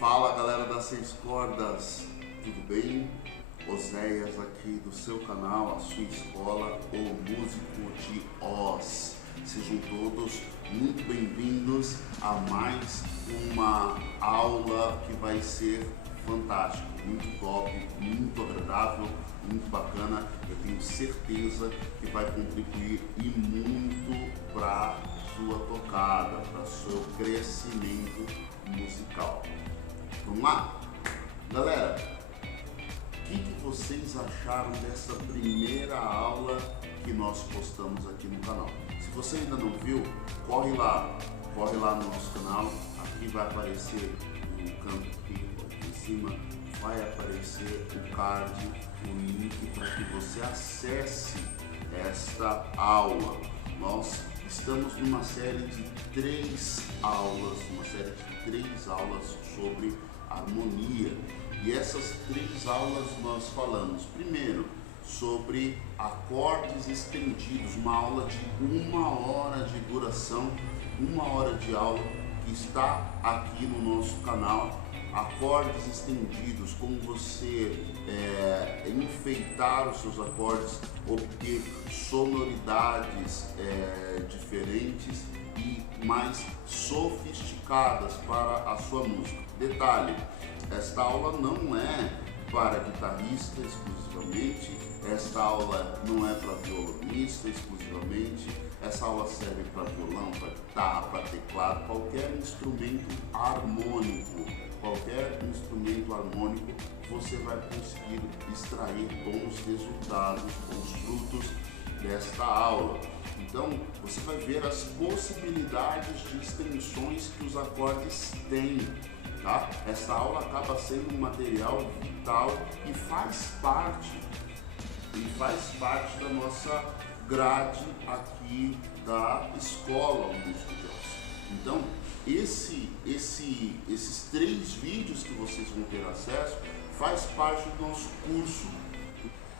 Fala galera das 6 cordas, tudo bem? Oséias aqui do seu canal, a sua escola, o Músico de Oz. Sejam todos muito bem-vindos a mais uma aula que vai ser fantástica, muito top, muito agradável, muito bacana. Eu tenho certeza que vai contribuir e muito para sua tocada, para seu crescimento musical. Vamos lá? Galera, o que vocês acharam dessa primeira aula que nós postamos aqui no canal? Se você ainda não viu, corre lá no nosso canal. Aqui vai aparecer no canto aqui em cima, vai aparecer o card, o link para que você acesse esta aula. Nós estamos numa série de 3 aulas, sobre harmonia. E essas 3 aulas nós falamos primeiro sobre acordes estendidos, uma aula de 1 hora de duração, 1 hora de aula que está aqui no nosso canal. Acordes estendidos, como você enfeitar os seus acordes, obter sonoridades diferentes e mais sofisticadas para a sua música. Detalhe, esta aula não é para guitarrista exclusivamente, esta aula não é para violonista exclusivamente, essa aula serve para violão, para guitarra, para teclado, qualquer instrumento harmônico. Qualquer instrumento harmônico você vai conseguir extrair bons resultados, bons frutos desta aula. Então você vai ver as possibilidades de extensões que os acordes têm. Tá? Esta aula acaba sendo um material vital e faz parte da nossa grade aqui da escola Músico de Oz. Então, esses 3 vídeos que vocês vão ter acesso faz parte do nosso curso.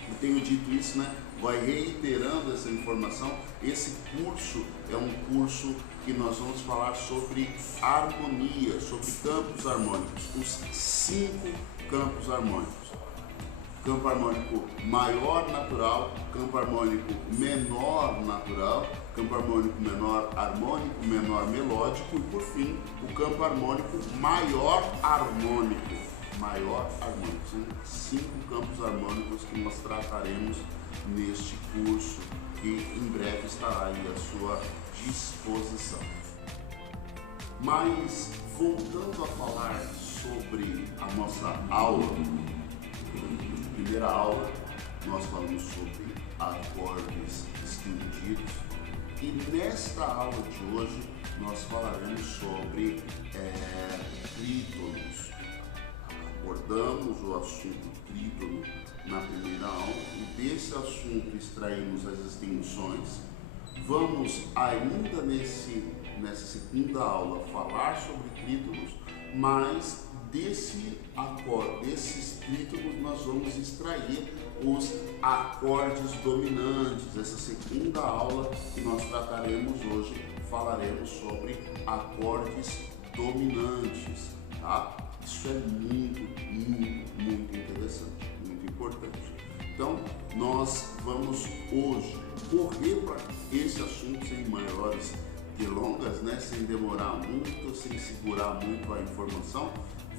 Eu tenho dito isso, né? Vai reiterando essa informação. Esse curso é um curso que nós vamos falar sobre harmonia, sobre campos harmônicos, os 5 campos harmônicos. Campo harmônico maior natural, campo harmônico menor natural, campo harmônico menor harmônico, menor melódico e por fim o campo harmônico maior harmônico. São 5 campos harmônicos que nós trataremos neste curso que em breve estará aí à sua disposição. Mas voltando a falar sobre a nossa aula, primeira aula nós falamos sobre acordes estendidos e nesta aula de hoje nós falaremos sobre trítonos. Abordamos o assunto trítono na primeira aula e desse assunto extraímos as extensões. Vamos ainda nessa segunda aula falar sobre trítonos, mas desses trítonos nós vamos extrair os acordes dominantes. Essa segunda aula que nós trataremos hoje, falaremos sobre acordes dominantes, tá? Isso é muito interessante, muito importante. Então, nós vamos hoje correr para esse assunto sem maiores delongas, né? Sem demorar muito, sem segurar muito a informação.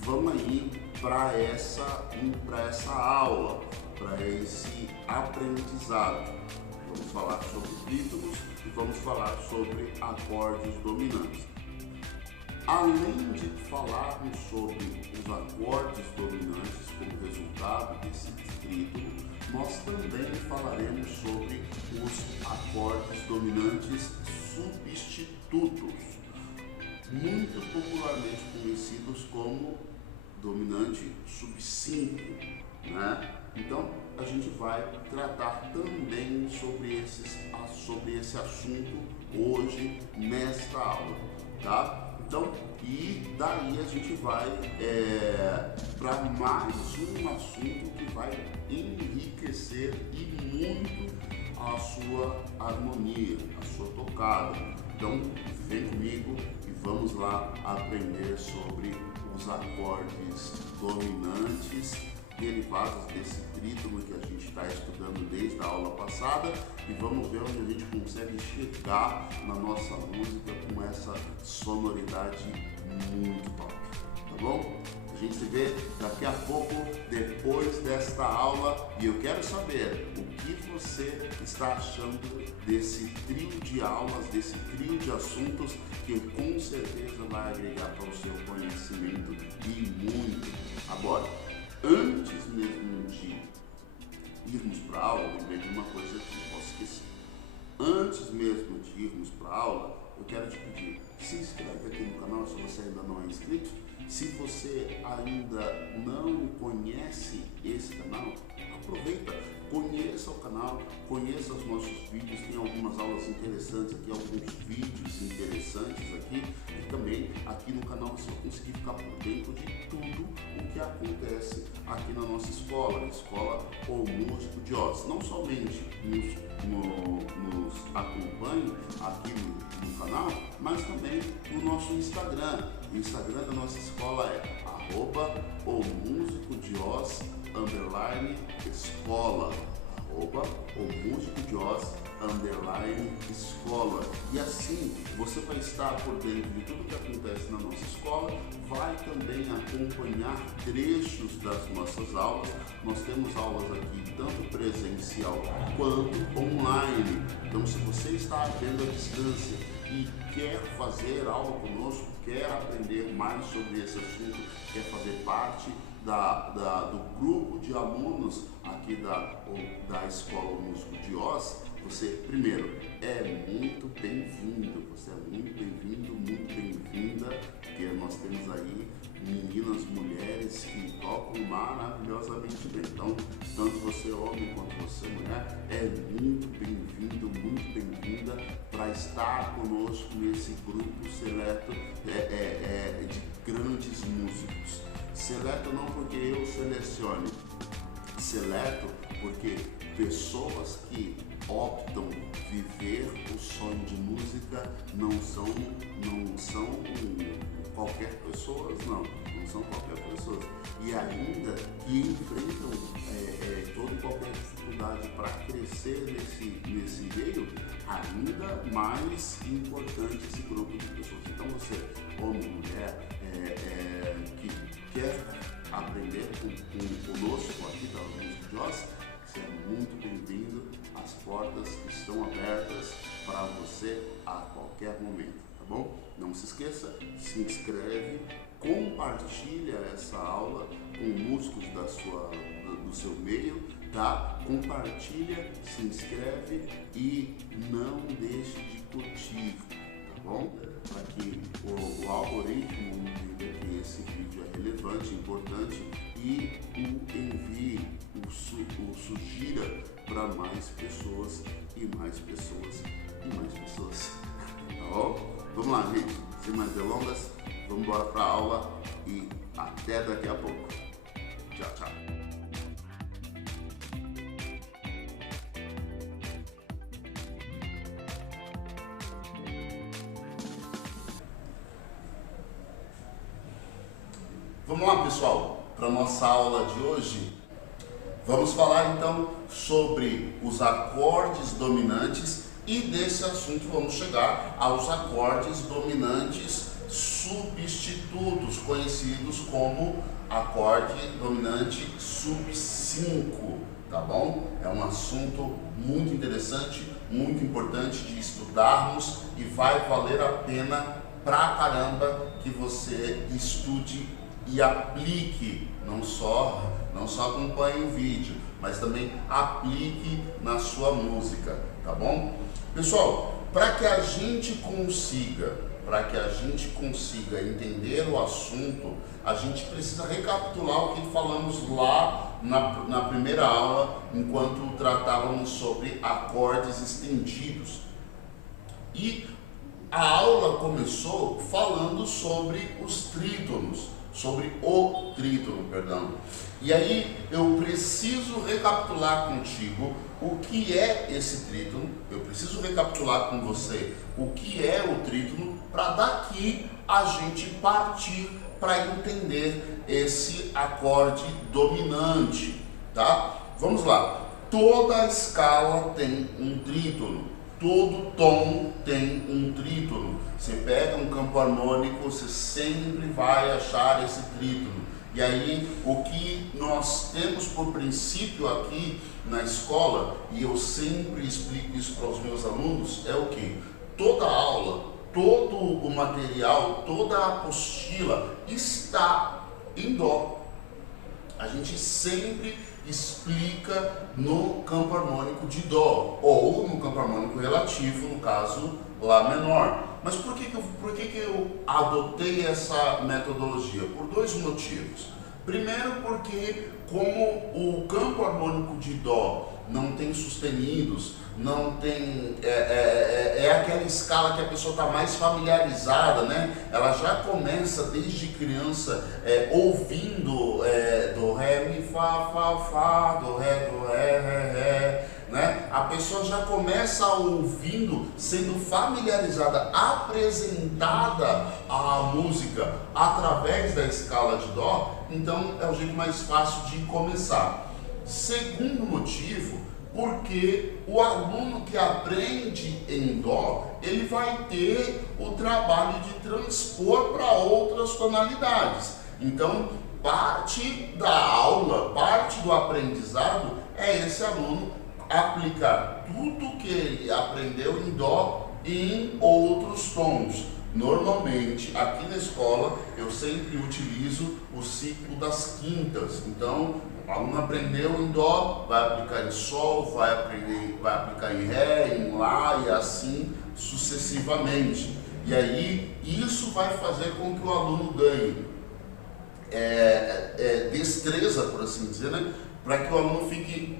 Vamos aí para essa aula, para esse aprendizado. Vamos falar sobre trítonos e vamos falar sobre acordes dominantes. Além de falarmos sobre os acordes dominantes como resultado desse trítono, nós também falaremos sobre os acordes dominantes substitutos, muito popularmente conhecidos como dominante sub-5, né? Então a gente vai tratar também sobre esse assunto hoje nesta aula, tá? Então, e daí a gente vai para mais um assunto que vai enriquecer e muito a sua harmonia, a sua tocada. Então, vem comigo e vamos lá aprender sobre os os acordes dominantes derivados desse trítono que a gente está estudando desde a aula passada, e vamos ver onde a gente consegue chegar na nossa música com essa sonoridade muito top, tá bom? A gente se vê daqui a pouco, depois desta aula, e eu quero saber o que você está achando desse trio de aulas, desse trio de assuntos que com certeza vai agregar para o seu conhecimento e muito. Agora, antes mesmo de irmos para a aula, eu lembrei de uma coisa que não posso esquecer. Antes mesmo de irmos para a aula, eu quero te pedir, se inscreve aqui no canal se você ainda não é inscrito. Se você ainda não conhece esse canal, aproveita, conheça o canal, conheça os nossos vídeos, tem algumas aulas interessantes aqui, alguns vídeos interessantes aqui, e também aqui no canal você vai conseguir ficar por dentro de tudo o que acontece aqui na nossa escola, a Escola O Músico de Oz. Não somente nos acompanhe aqui no canal, mas também no nosso Instagram. O Instagram da nossa escola é @omusicodioz_escola, @omusicodioz_escola. E assim você vai estar por dentro de tudo que acontece na nossa escola, vai também acompanhar trechos das nossas aulas. Nós temos aulas aqui tanto presencial quanto online. Então, se você está vendo à distância e quer fazer aula conosco, quer aprender mais sobre esse assunto, quer fazer parte do grupo de alunos aqui da Escola Músico de Oz, você, primeiro, é muito bem-vindo, você é muito bem-vindo, muito bem-vinda, porque nós temos aí meninas, mulheres que tocam maravilhosamente bem. Então, tanto você homem quanto você mulher, é muito bem-vindo, muito bem-vinda para estar conosco nesse grupo seleto de grandes músicos. Seleto não porque eu selecione, seleto porque pessoas que optam viver o sonho de música não são qualquer pessoas, não são qualquer pessoas, e ainda que enfrentam toda e qualquer dificuldade para crescer nesse meio, ainda mais importante esse grupo de pessoas. Então você, homem, mulher, que quer aprender conosco aqui da Música de Oz, você é muito bem-vindo, as portas estão abertas para você a qualquer momento, tá bom? Não se esqueça, se inscreve, compartilha essa aula com músicos do seu meio, tá? Compartilha, se inscreve e não deixe de curtir, tá bom? Para que o algoritmo entenda que esse vídeo é relevante, importante e o envie, o sugira para mais pessoas e mais pessoas e mais pessoas, tá bom? Vamos lá, gente, sem mais delongas, vamos embora para a aula e até daqui a pouco. Tchau, tchau. Vamos lá, pessoal, para a nossa aula de hoje. Vamos falar então sobre os acordes dominantes e desse assunto vamos chegar aos acordes dominantes substitutos, conhecidos como acorde dominante sub 5, tá bom? É um assunto muito interessante, muito importante de estudarmos e vai valer a pena pra caramba que você estude e aplique, não só acompanhe o vídeo, mas também aplique na sua música, tá bom? Pessoal, para que a gente consiga entender o assunto, a gente precisa recapitular o que falamos lá na primeira aula, enquanto tratávamos sobre acordes estendidos. E a aula começou falando sobre os trítonos, sobre o trítono, perdão. E aí eu preciso recapitular contigo o que é esse trítono, eu preciso recapitular com você o que é o trítono, para daqui a gente partir para entender esse acorde dominante, tá? Vamos lá. Toda escala tem um trítono, todo tom tem um trítono. Você pega um campo harmônico, você sempre vai achar esse trítono. E aí, o que nós temos por princípio aqui na escola, e eu sempre explico isso para os meus alunos, é o que? Toda aula, todo o material, toda a apostila está em dó. A gente sempre explica no campo harmônico de dó, ou no campo harmônico relativo, no caso lá menor. Mas por que eu adotei essa metodologia? Por dois motivos. Primeiro, porque como o campo harmônico de dó não tem sustenidos, não tem aquela escala que a pessoa está mais familiarizada, né? Ela já começa desde criança ouvindo do ré, mi, fá, do ré, ré, né? A pessoa já começa ouvindo, sendo familiarizada, apresentada à música através da escala de dó, então é o jeito mais fácil de começar. Segundo motivo, porque o aluno que aprende em dó, ele vai ter o trabalho de transpor para outras tonalidades. Então, parte da aula, parte do aprendizado é esse aluno aplicar tudo que ele aprendeu em dó em outros tons. Normalmente, aqui na escola, eu sempre utilizo o ciclo das quintas. Então, o aluno aprendeu em dó, vai aplicar em sol, vai aplicar em ré, em lá e assim sucessivamente. E aí, isso vai fazer com que o aluno ganhe destreza, por assim dizer, né? Para que o aluno fique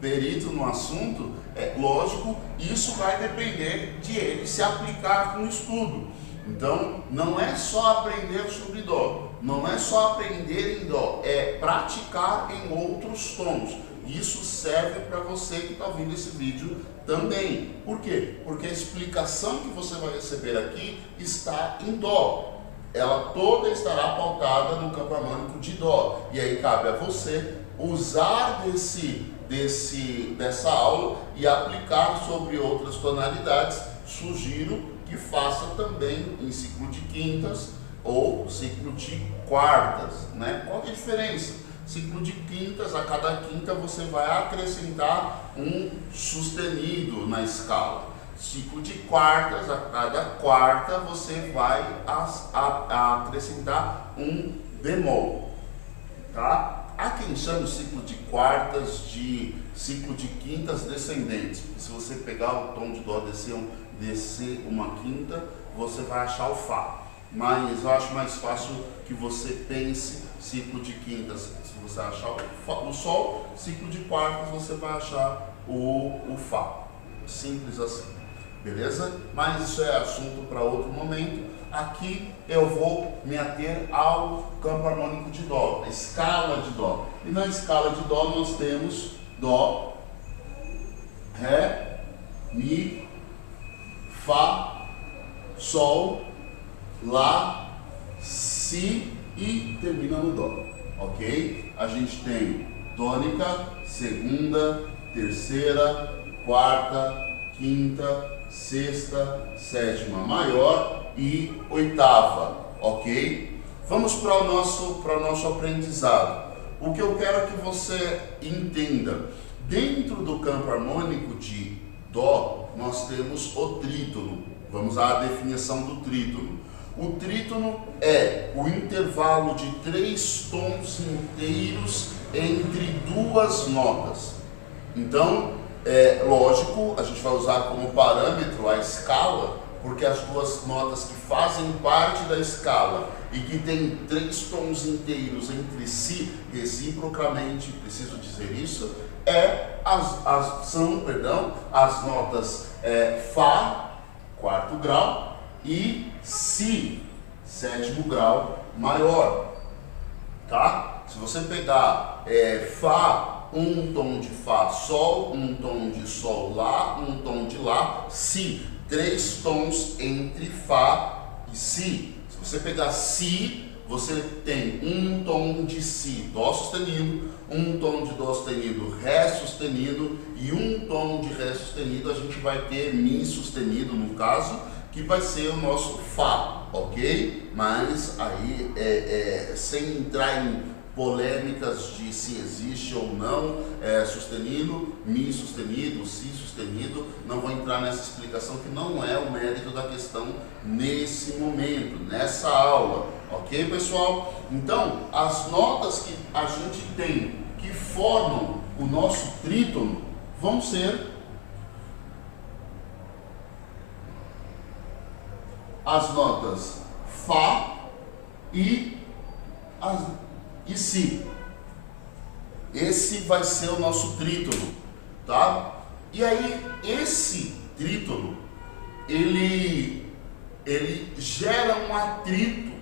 perito no assunto. Lógico, isso vai depender de ele se aplicar com o estudo. Então, não é só aprender sobre dó, não é só aprender em dó, é praticar em outros tons. Isso serve para você que está vendo esse vídeo também. Por quê? Porque a explicação que você vai receber aqui está em dó. Ela toda estará pautada no campo harmônico de dó. E aí cabe a você usar dessa aula e aplicar sobre outras tonalidades. Sugiro que faça também em ciclo de quintas ou ciclo de quartas, né? Qual é a diferença? Ciclo de quintas, a cada quinta você vai acrescentar um sustenido na escala. Ciclo de quartas, a cada quarta você vai acrescentar um bemol, tá? Há quem chame o ciclo de quartas de ciclo de quintas descendentes. Se você pegar o tom de dó, descer uma quinta, você vai achar o fá. Mas eu acho mais fácil que você pense ciclo de quintas. Se você achar o sol, ciclo de quartas, você vai achar o fá. Simples assim. Beleza? Mas isso é assunto para outro momento. Aqui eu vou me ater ao campo harmônico de dó, a escala de dó. E na escala de dó nós temos dó, ré, mi, fá, sol, lá, si e termina no dó, ok? A gente tem tônica, segunda, terceira, quarta, quinta, sexta, sétima maior e oitava, ok? Vamos para o nosso aprendizado. O que eu quero que você entenda, dentro do campo harmônico de dó, nós temos o trítono. Vamos à definição do trítono. O trítono é o intervalo de 3 tons inteiros entre duas notas. Então, lógico, a gente vai usar como parâmetro a escala, porque as duas notas que fazem parte da escala e que tem 3 tons inteiros entre si, reciprocamente, preciso dizer isso, são as notas Fá, 4º grau, e Si, 7º grau maior, tá? Se você pegar Fá, um tom de Fá, Sol, um tom de Sol, Lá, um tom de Lá, Si, 3 tons entre Fá e Si. Se você pegar Si, você tem um tom de Si, Dó sustenido, um tom de Dó sustenido, Ré sustenido e um tom de Ré sustenido. A gente vai ter Mi sustenido, no caso, que vai ser o nosso Fá, ok? Mas aí, sem entrar em polêmicas de se existe ou não sustenido, Mi sustenido, Si sustenido, não vou entrar nessa explicação que não é o mérito da questão nesse momento, nessa aula, ok, pessoal? Então, as notas que a gente tem que formam o nosso trítono vão ser as notas Fá e Si. Esse vai ser o nosso trítono, tá? E aí, esse trítono, ele gera um atrito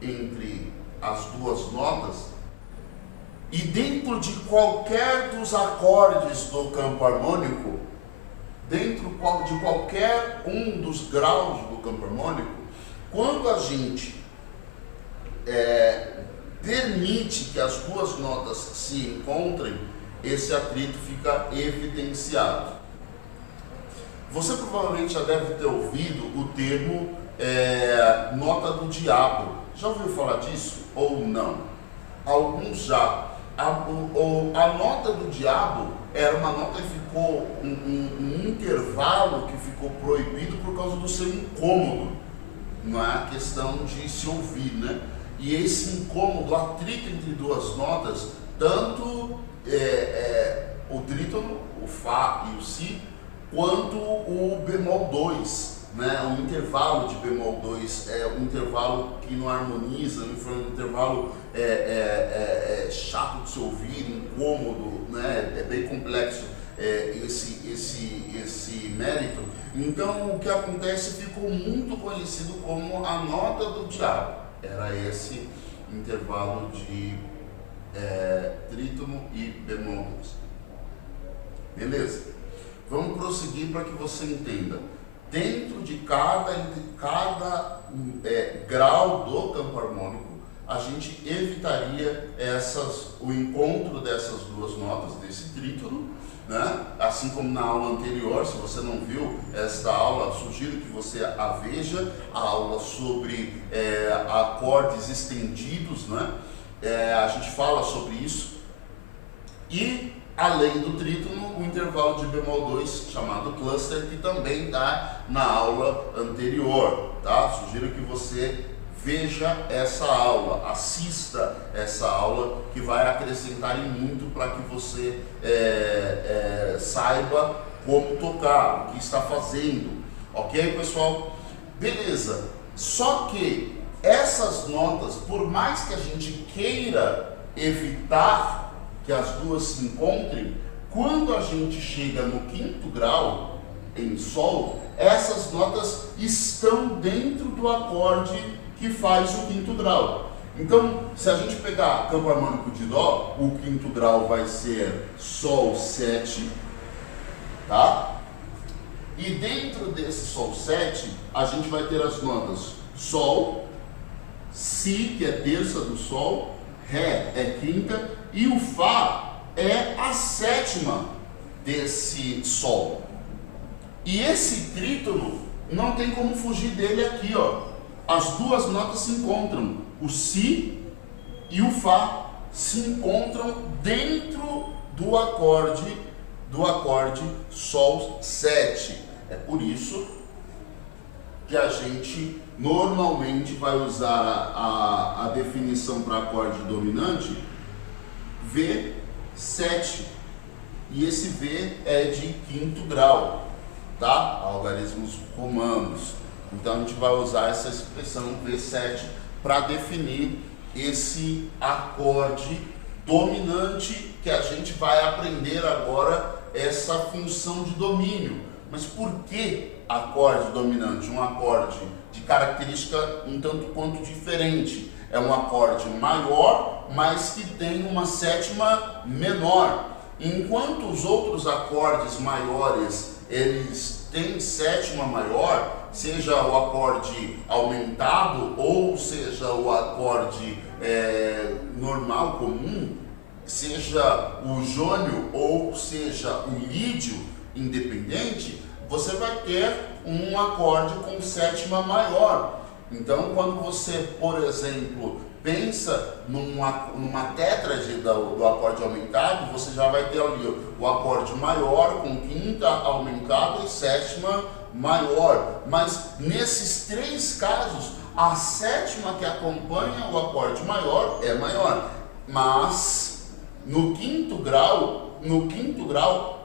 entre as duas notas, e dentro de qualquer dos acordes do campo harmônico, dentro de qualquer um dos graus do campo harmônico, quando a gente permite que as duas notas se encontrem, esse atrito fica evidenciado. Você provavelmente já deve ter ouvido o termo nota do diabo. Já ouviu falar disso ou não? Alguns já. A nota do diabo era uma nota que ficou um intervalo que ficou proibido por causa do seu incômodo. Não é a questão de se ouvir, né? E esse incômodo, o atrito entre duas notas, tanto o trítono, o Fá e o Si, quanto o bemol 2, né? O intervalo de bemol 2 é um intervalo que não harmoniza, um intervalo chato de se ouvir, incômodo, né? É bem complexo esse mérito. Então, o que acontece ficou muito conhecido como a nota do diabo. Era esse intervalo de trítono e bemol 2. Beleza? Vamos prosseguir para que você entenda. Dentro de cada grau do campo harmônico, a gente evitaria o encontro dessas duas notas, desse trítono, né? Assim como na aula anterior. Se você não viu esta aula, sugiro que você a veja, a aula sobre acordes estendidos, né? A gente fala sobre isso. E além do trítono, o intervalo de bemol 2, chamado cluster, que também está na aula anterior, tá? Sugiro que você veja essa aula, assista essa aula, que vai acrescentar em muito para que você saiba como tocar, o que está fazendo, ok, pessoal? Beleza, só que essas notas, por mais que a gente queira evitar que as duas se encontrem, quando a gente chega no 5º grau, em Sol, essas notas estão dentro do acorde que faz o 5º grau. Então, se a gente pegar campo harmônico de Dó, o 5º grau vai ser Sol 7, tá? E dentro desse Sol 7, a gente vai ter as notas Sol, Si, que é terça do Sol, Ré é quinta, e o Fá é a 7ª desse Sol. E esse trítono não tem como fugir dele aqui, ó. As duas notas se encontram, o Si e o Fá se encontram dentro do acorde Sol 7. É por isso que a gente normalmente vai usar a definição para acorde dominante V7, e esse V é de 5º grau, tá? Algarismos romanos. Então a gente vai usar essa expressão V7 para definir esse acorde dominante, que a gente vai aprender agora essa função de domínio. Mas por que acorde dominante? Um acorde de característica um tanto quanto diferente. É um acorde maior, mas que tem uma 7ª menor. Enquanto os outros acordes maiores eles têm sétima maior, seja o acorde aumentado ou seja o acorde normal, comum, seja o jônio ou seja o lídio independente, você vai ter um acorde com sétima maior. Então, quando você, por exemplo, pensa numa tétrade do acorde aumentado, você já vai ter ali o acorde maior com quinta aumentada e sétima maior. Mas nesses três casos, a sétima que acompanha o acorde maior é maior. Mas no quinto grau,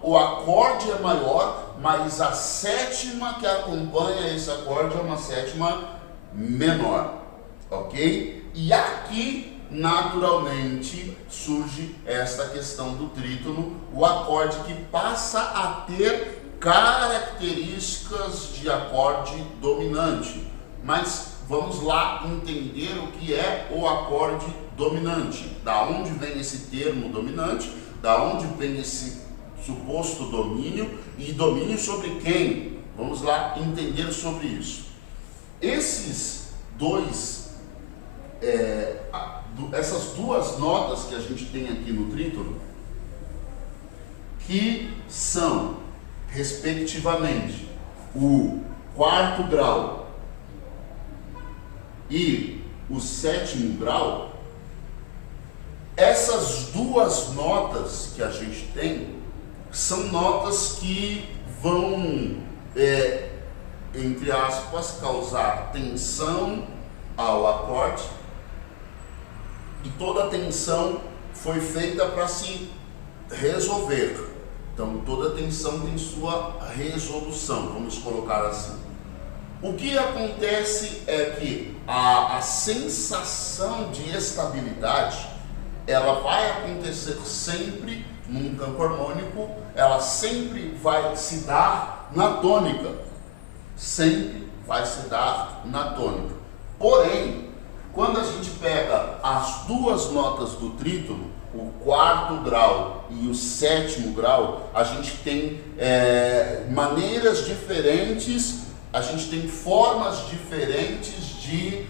o acorde é maior, mas a sétima que acompanha esse acorde é uma sétima menor, ok? E aqui, naturalmente, surge esta questão do trítono, o acorde que passa a ter características de acorde dominante. Mas vamos lá entender o que é o acorde dominante. Da onde vem esse termo dominante? Da onde vem esse suposto domínio? E domínio sobre quem? Vamos lá entender sobre isso. Essas duas notas que a gente tem aqui no trítono, que são, respectivamente, o quarto grau e o sétimo grau, essas duas notas que a gente tem são notas que vão, entre aspas, causar tensão ao acorde, e toda a tensão foi feita para se resolver. Então, toda tensão tem sua resolução, vamos colocar assim. O que acontece é que a sensação de estabilidade, ela vai acontecer sempre num campo harmônico, ela sempre vai se dar na tônica. Sempre vai se dar na tônica. Porém, quando a gente pega as duas notas do trítono, o quarto grau e o sétimo grau, a gente tem maneiras diferentes, a gente tem formas diferentes de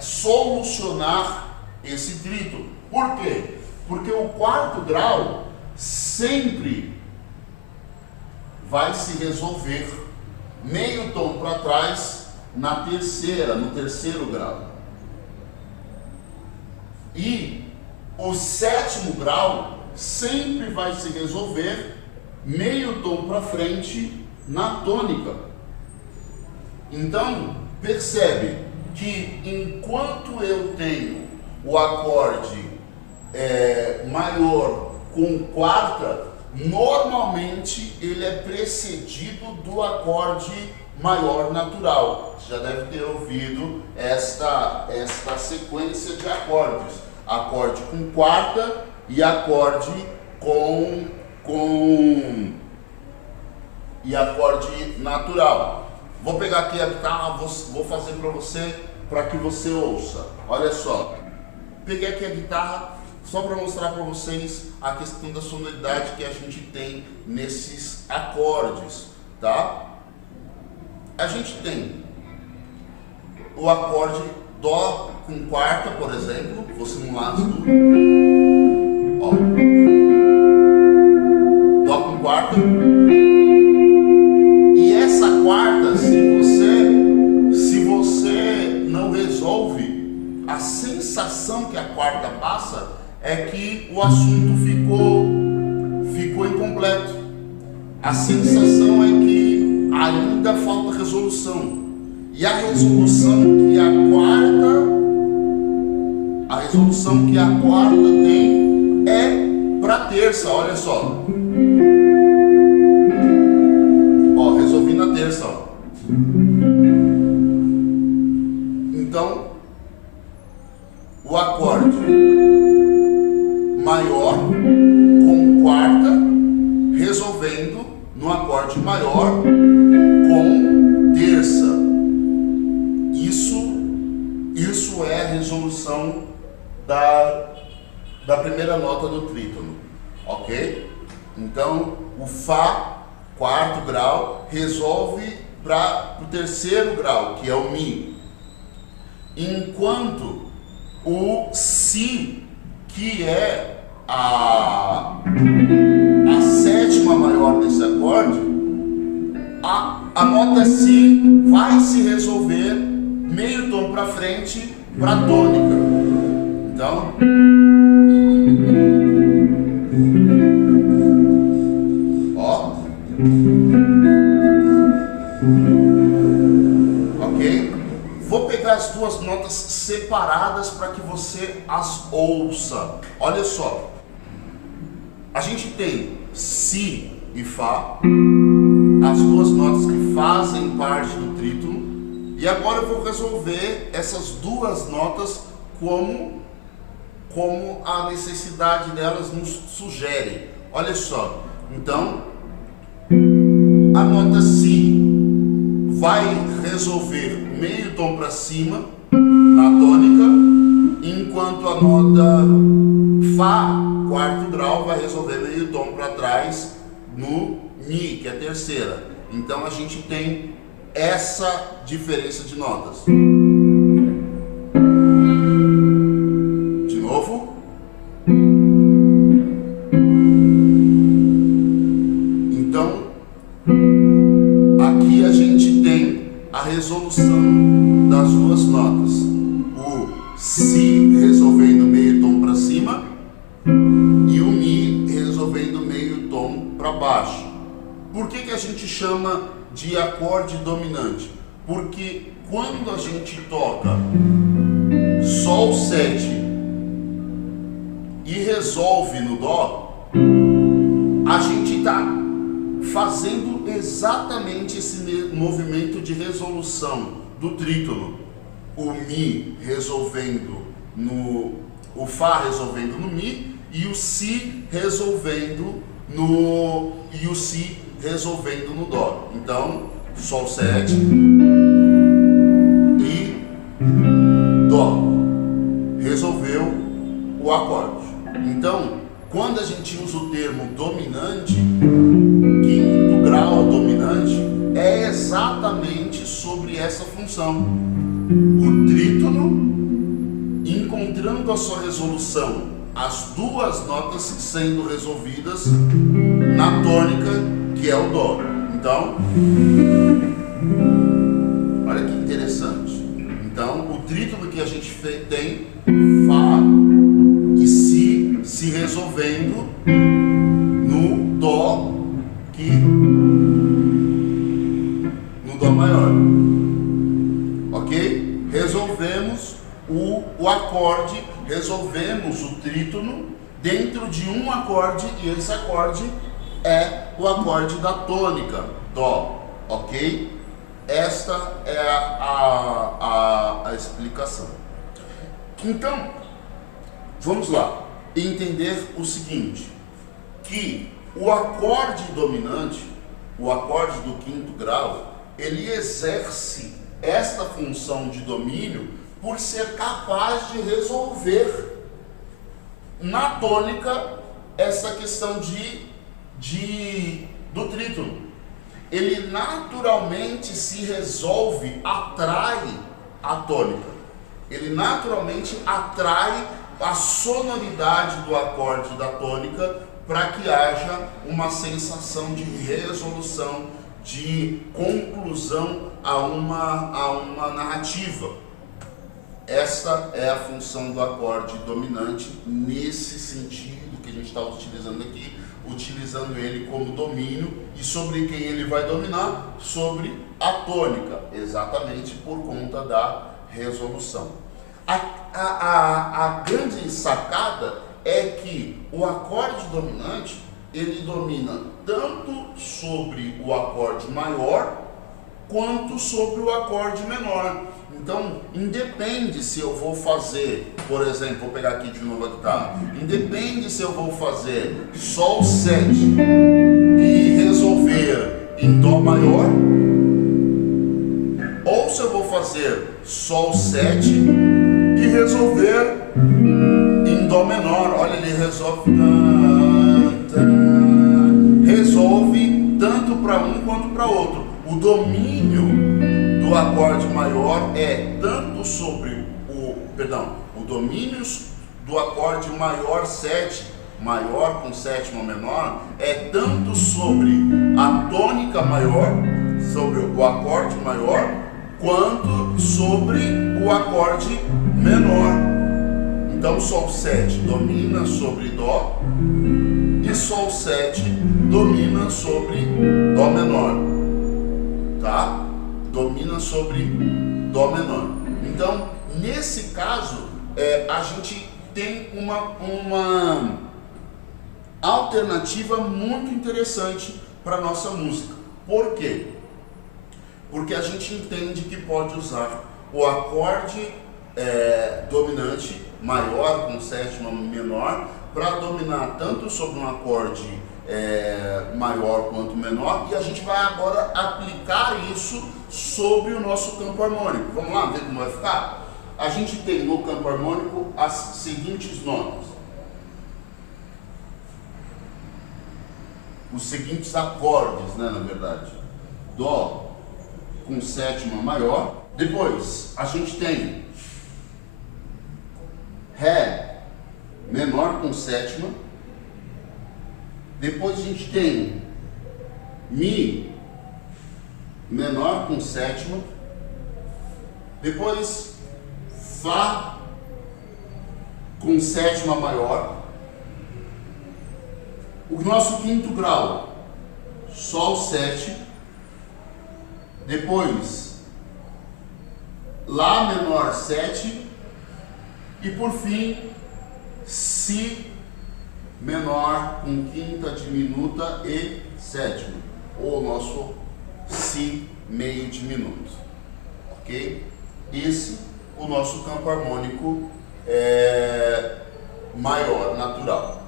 solucionar esse trítono. Por quê? Porque o quarto grau sempre vai se resolver meio tom para trás no terceiro grau. E o sétimo grau sempre vai se resolver meio tom para frente na tônica. Então, percebe que enquanto eu tenho o acorde maior com quarta, normalmente ele é precedido do acorde maior natural. Você já deve ter ouvido esta sequência de acordes. Acorde com quarta e acorde e acorde natural. Vou pegar aqui a guitarra, vou fazer para você, para que você ouça. Olha só. Peguei aqui a guitarra só para mostrar para vocês a questão da sonoridade que a gente tem nesses acordes, tá? A gente tem o acorde Dó com quarta, por exemplo, vou simular tudo. Ó. Dó com quarta. E essa quarta, se você não resolve, a sensação que a quarta passa é que o assunto ficou incompleto. A sensação é que ainda falta resolução. E a resolução que a quarta tem é para terça, olha só. Ó, resolvi na terça, ó. Então, o acorde maior com quarta, resolvendo no acorde maior com terça. Isso é a resolução da primeira nota do trítono, ok? Então, o Fá quarto grau, resolve para o terceiro grau, que é o Mi. Enquanto o Si, que é a sétima maior desse acorde, a nota Si vai se resolver meio tom para frente para a tônica. Então, ó, ok? Vou pegar as duas notas separadas para que você as ouça. Olha só, a gente tem Si e Fá, as duas notas que fazem parte do trítono, e agora eu vou resolver essas duas notas como a necessidade delas nos sugere. Olha só, então a nota Si vai resolver meio tom para cima na tônica, enquanto a nota Fá, quarto grau, vai resolver meio tom para trás no Mi, que é a terceira. Então a gente tem essa diferença de notas. De novo. Então, aqui a gente tem a resolução das duas notas. O Si resolvendo meio tom para cima e o Mi resolvendo meio tom para baixo. Por que a gente chama de acorde dominante? Porque quando a gente toca Sol 7 e resolve no Dó, a gente está fazendo exatamente esse movimento de resolução do trítono. O Mi resolvendo o Fá resolvendo no Mi e o Si resolvendo no Dó. Então, Sol 7 e Dó. Resolveu o acorde. Então, quando a gente usa o termo dominante, quinto grau dominante, é exatamente sobre essa função. O trítono encontrando a sua resolução, as duas notas sendo resolvidas na tônica, que é o Dó. Então, olha que interessante. Então, o trítono que a gente tem, Fá e Si se resolvendo no Dó, no Dó maior. Ok? Resolvemos o acorde, resolvemos o trítono dentro de um acorde, e esse acorde é o acorde da tônica, Dó, ok? Esta é a explicação. Então, vamos lá, entender o seguinte, que o acorde dominante, o acorde do quinto grau, ele exerce esta função de domínio por ser capaz de resolver na tônica essa questão do trítono. Ele naturalmente se resolve, atrai a tônica. Ele naturalmente atrai a sonoridade do acorde da tônica para que haja uma sensação de resolução, de conclusão a uma narrativa. Esta é a função do acorde dominante nesse sentido que a gente está utilizando aqui, utilizando ele como domínio, e sobre quem ele vai dominar? Sobre a tônica, exatamente por conta da resolução. A grande sacada é que o acorde dominante, ele domina tanto sobre o acorde maior quanto sobre o acorde menor. Então, independe se eu vou fazer, por exemplo, vou pegar aqui de novo a guitarra, independe se eu vou fazer Sol 7 e resolver em Dó maior, ou se eu vou fazer Sol 7 e resolver em Dó menor. Olha, ele resolve tanto para um quanto para outro. O domínio do acorde maior é tanto sobre o domínio do acorde maior 7, maior com sétima menor, é tanto sobre a tônica maior, sobre o acorde maior, quanto sobre o acorde menor. Então Sol 7 domina sobre Dó e Sol 7 domina sobre Dó menor, tá? Domina sobre Dó menor. Então, nesse caso, a gente tem uma alternativa muito interessante para nossa música. Por quê? Porque a gente entende que pode usar o acorde dominante maior com sétima menor para dominar tanto sobre um acorde maior quanto menor, e a gente vai agora aplicar isso sobre o nosso campo harmônico. Vamos lá ver como vai ficar? A gente tem no campo harmônico as seguintes notas, os seguintes acordes, né, na verdade: Dó com sétima maior, depois a gente tem Ré menor com sétima, depois a gente tem Mi menor com sétima, depois Fá com sétima maior, o nosso quinto grau, Sol 7, depois Lá menor 7 e por fim Si menor com quinta diminuta e sétima, ou nosso Si meio diminuto, ok? Esse o nosso campo harmônico maior, natural,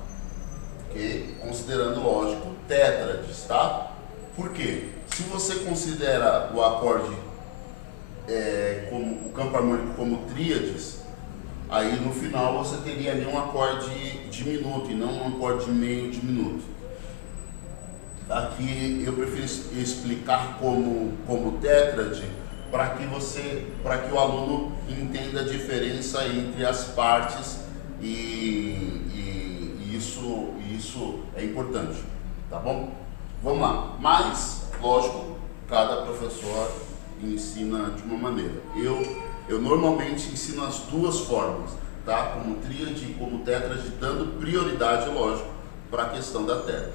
ok? Considerando, lógico, tétrades, tá? Por quê? Se você considera o acorde como o campo harmônico como tríades, aí no final você teria ali um acorde diminuto e não um acorde meio diminuto. Aqui eu prefiro explicar como tétrade para que o aluno entenda a diferença entre as partes e isso é importante, tá bom? Vamos lá, mas lógico, cada professor ensina de uma maneira. Eu normalmente ensino as duas formas, tá? Como tríade e como tétrade, dando prioridade, lógico, para a questão da tétrade.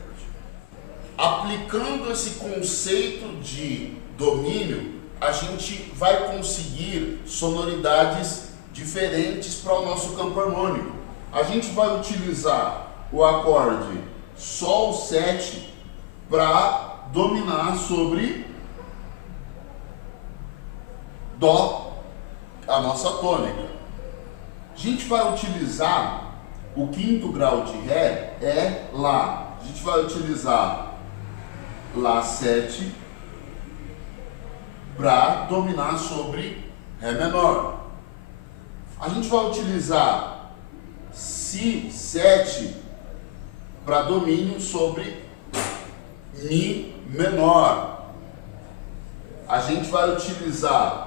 Aplicando esse conceito de domínio, a gente vai conseguir sonoridades diferentes para o nosso campo harmônico. A gente vai utilizar o acorde Sol 7 para dominar sobre Dó, a nossa tônica. A gente vai utilizar o quinto grau de Ré, Lá. A gente vai utilizar Lá 7 para dominar sobre Ré menor. A gente vai utilizar Si 7 para domínio sobre Mi menor. A gente vai utilizar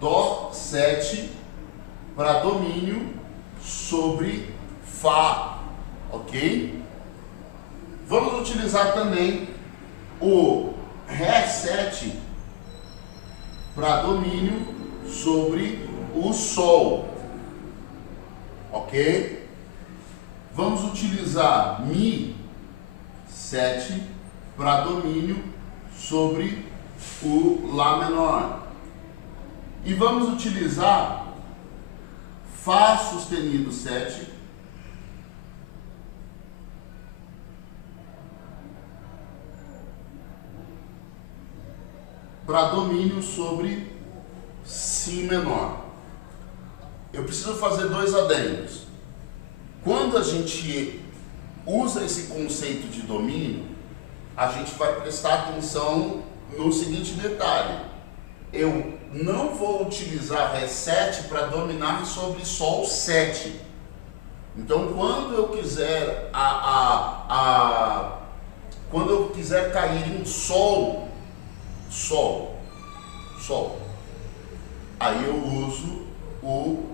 Dó 7 para domínio sobre Fá, ok? Vamos utilizar também o Ré 7 para domínio sobre o Sol, ok? Vamos utilizar Mi 7 para domínio sobre o Lá menor. E vamos utilizar Fá sustenido 7 para domínio sobre Si menor. Eu preciso fazer dois adendos. Quando a gente usa esse conceito de domínio, a gente vai prestar atenção no seguinte detalhe: eu não vou utilizar Ré 7 para dominar sobre Sol 7. Então, quando eu quiser Quando eu quiser cair em sol, aí eu uso o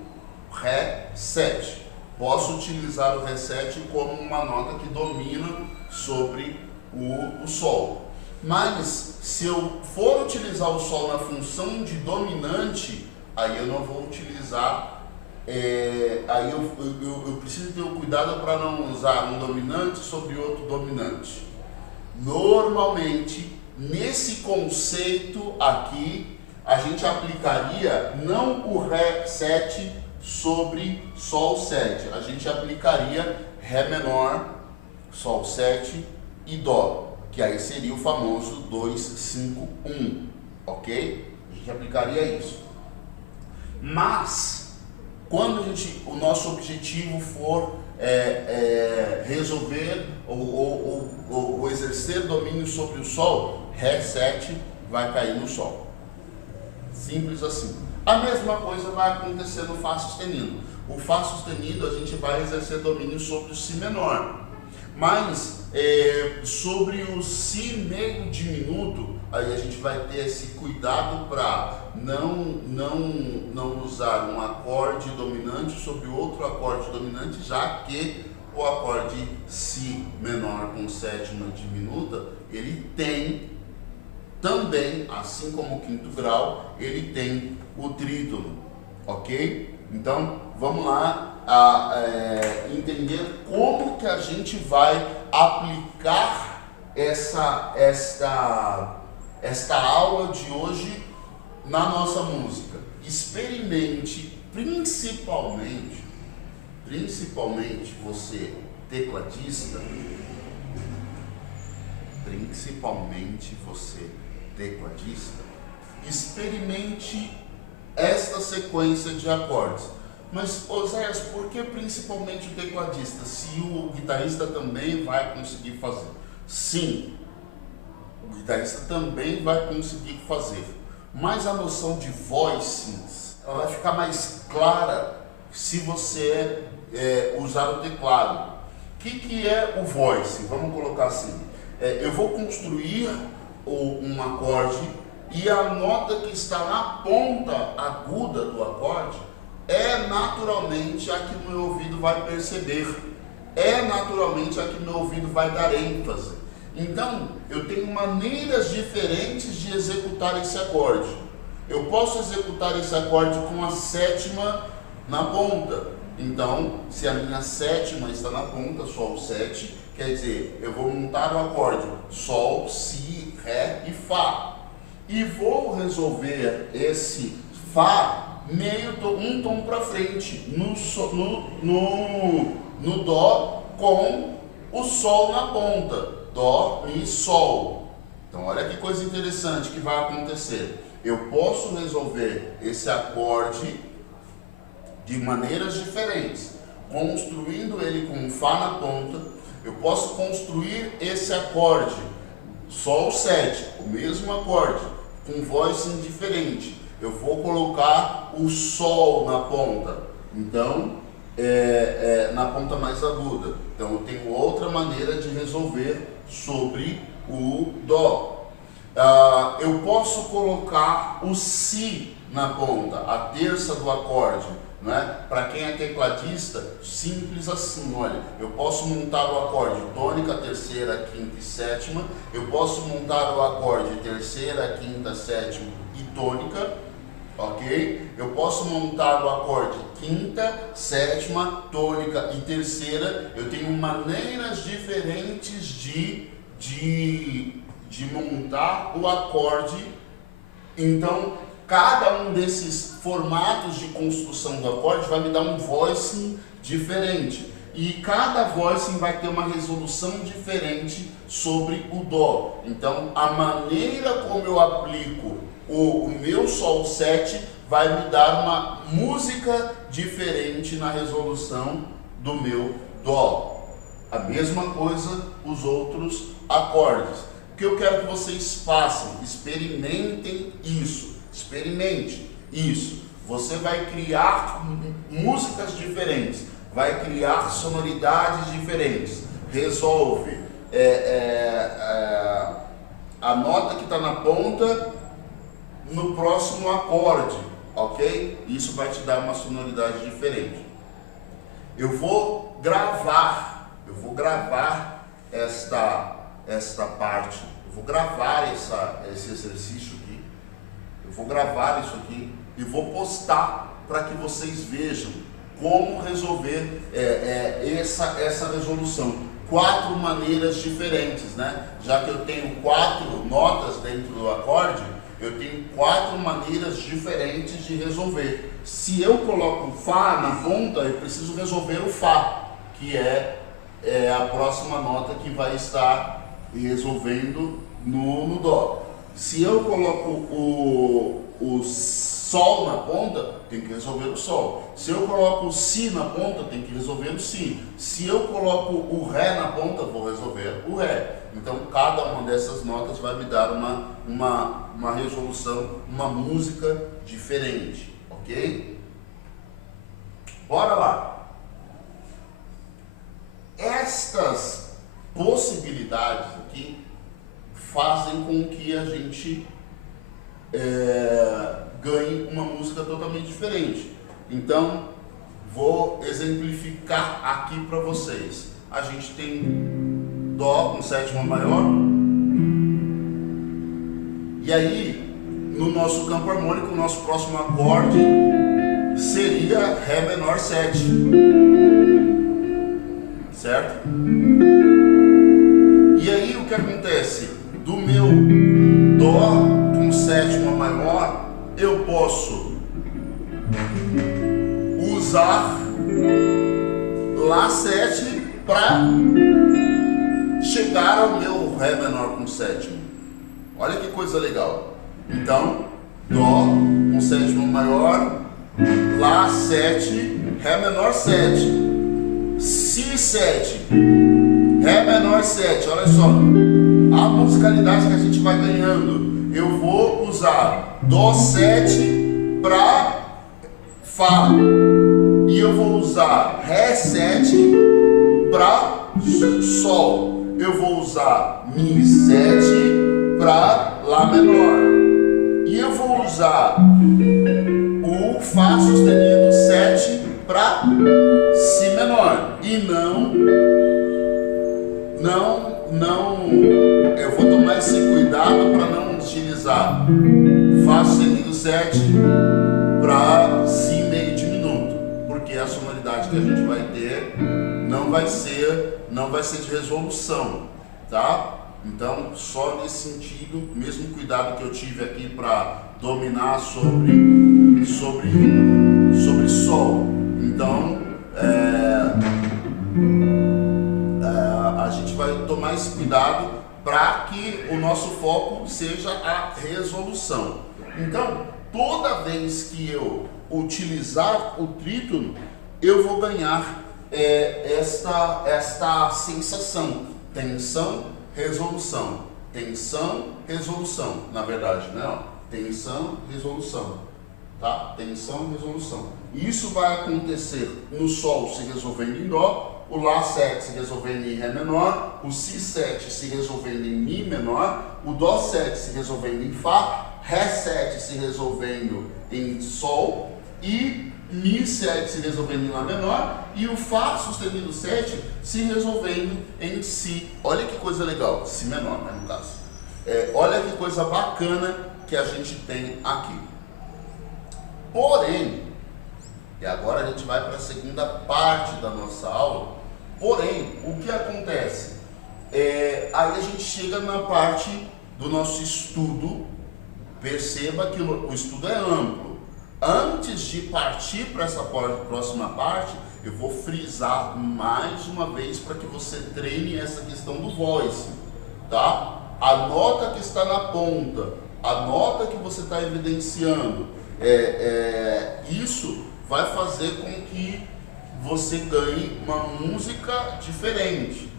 Ré7. Posso utilizar o Ré7 como uma nota que domina sobre o Sol. Mas se eu for utilizar o Sol na função de dominante, aí eu não vou utilizar, aí eu preciso ter o cuidado para não usar um dominante sobre outro dominante. Normalmente, nesse conceito aqui, a gente aplicaria não o Ré7 sobre Sol 7, a gente aplicaria Ré menor, Sol 7 e Dó, que aí seria o famoso 2, 5, 1, ok? A gente aplicaria isso. Mas, quando o nosso objetivo for resolver ou exercer domínio sobre o Sol, Ré7 vai cair no Sol. Simples assim. A mesma coisa vai acontecer no Fá sustenido. O Fá sustenido a gente vai exercer domínio sobre o Si menor. Mas sobre o Si meio diminuto, aí a gente vai ter esse cuidado para não usar um acorde dominante sobre outro acorde dominante, já que o acorde Si menor com sétima diminuta, ele tem também, assim como o quinto grau, ele tem o trítono, ok? Então, vamos lá entender como que a gente vai aplicar esta aula de hoje na nossa música. Experimente, principalmente você tecladista, experimente esta sequência de acordes. Mas, Oséias, por que principalmente o tecladista? Se o guitarrista também vai conseguir fazer? Sim, o guitarrista também vai conseguir fazer. Mas a noção de voicings, ela vai ficar mais clara se você usar o teclado. O que é o voicing? Vamos colocar assim. Eu vou construir um acorde e a nota que está na ponta aguda do acorde é naturalmente a que o meu ouvido vai perceber, é naturalmente a que o meu ouvido vai dar ênfase. Então, eu tenho maneiras diferentes de executar esse acorde. Eu posso executar esse acorde com a sétima na ponta. Então, se a minha sétima está na ponta, Sol 7, quer dizer, eu vou montar o acorde Sol, Si, Ré e Fá. E vou resolver esse Fá um tom para frente, no Dó com o Sol na ponta, Dó, Mi, Sol. Então olha que coisa interessante que vai acontecer. Eu posso resolver esse acorde de maneiras diferentes, construindo ele com um Fá na ponta. Eu posso construir esse acorde Sol 7, o mesmo acorde, com voicing diferente. Eu vou colocar o Sol na ponta, então, na ponta mais aguda. Então, eu tenho outra maneira de resolver sobre o Dó. Eu posso colocar o Si na ponta, a terça do acorde. Né? Para quem é tecladista, simples assim, olha, eu posso montar o acorde tônica, terceira, quinta e sétima, eu posso montar o acorde terceira, quinta, sétima e tônica, ok? Eu posso montar o acorde quinta, sétima, tônica e terceira. Eu tenho maneiras diferentes de montar o acorde. Então, cada um desses formatos de construção do acorde vai me dar um voicing diferente. E cada voicing vai ter uma resolução diferente sobre o Dó. Então, a maneira como eu aplico o meu Sol 7 vai me dar uma música diferente na resolução do meu Dó. A mesma coisa os outros acordes. O que eu quero que vocês façam? Experimentem isso. Experimente isso. Você vai criar músicas diferentes, vai criar sonoridades diferentes. Resolve a nota que está na ponta no próximo acorde, ok? Isso vai te dar uma sonoridade diferente. Eu vou gravar esta parte, eu vou gravar esse exercício aqui, eu vou gravar isso aqui e vou postar para que vocês vejam como resolver essa resolução. 4 maneiras diferentes, né? Já que eu tenho 4 notas dentro do acorde, eu tenho 4 maneiras diferentes de resolver. Se eu coloco o Fá na ponta, eu preciso resolver o Fá, que é a próxima nota que vai estar resolvendo no Dó. Se eu coloco o Sol na ponta, tem que resolver o Sol. Se eu coloco o Si na ponta, tem que resolver o Si. Se eu coloco o Ré na ponta, vou resolver o Ré. Então, cada uma dessas notas vai me dar uma resolução, uma música diferente, ok? Bora lá! Estas possibilidades aqui fazem com que a gente ganhe uma música totalmente diferente. Então, vou exemplificar aqui para vocês. A gente tem Dó com sétima maior. E aí, no nosso campo harmônico, o nosso próximo acorde seria Ré menor 7. Certo? E aí, o que acontece? Do meu Dó com sétima maior, eu posso usar Lá 7 para chegar ao meu Ré menor com sétima. Olha que coisa legal. Então, Dó com sétima maior, Lá 7, Ré menor 7, Si 7, Ré menor 7. Olha só, a musicalidade que a gente vai ganhando. Eu vou usar Dó 7 para Fá. E eu vou usar Ré 7 para Sol. Eu vou usar Mi 7 para Lá menor. E eu vou usar o Fá sustenido 7 para Si menor. E eu vou tomar esse cuidado para não utilizar Fá sustenido 7 para Si meio diminuto, porque a sonoridade que a gente vai ter não vai ser de resolução, tá? Então, só nesse sentido, mesmo cuidado que eu tive aqui para dominar sobre Sol. Então, a gente vai tomar esse cuidado para que o nosso foco seja a resolução. Então, toda vez que eu utilizar o trítono, eu vou ganhar esta sensação: tensão, resolução, tensão, resolução. Na verdade, né? Ó, tensão, resolução, tá? Tensão, resolução. Isso vai acontecer no Sol se resolvendo em Dó, o Lá 7 se resolvendo em Ré menor, o Si 7 se resolvendo em Mi menor, o Dó 7 se resolvendo em Fá, Ré 7 se resolvendo em Sol e Mi 7 se resolvendo em Lá menor e o Fá sustenido 7 se resolvendo em Si. Olha que coisa legal, Si menor, né, no caso. Olha que coisa bacana que a gente tem aqui. Porém, e agora a gente vai para a segunda parte da nossa aula. Porém, o que acontece? Aí a gente chega na parte do nosso estudo. Perceba que o estudo é amplo. Antes de partir para essa próxima parte, eu vou frisar mais uma vez para que você treine essa questão do voice, tá? A nota que está na ponta, a nota que você está evidenciando, isso vai fazer com que você ganhe uma música diferente,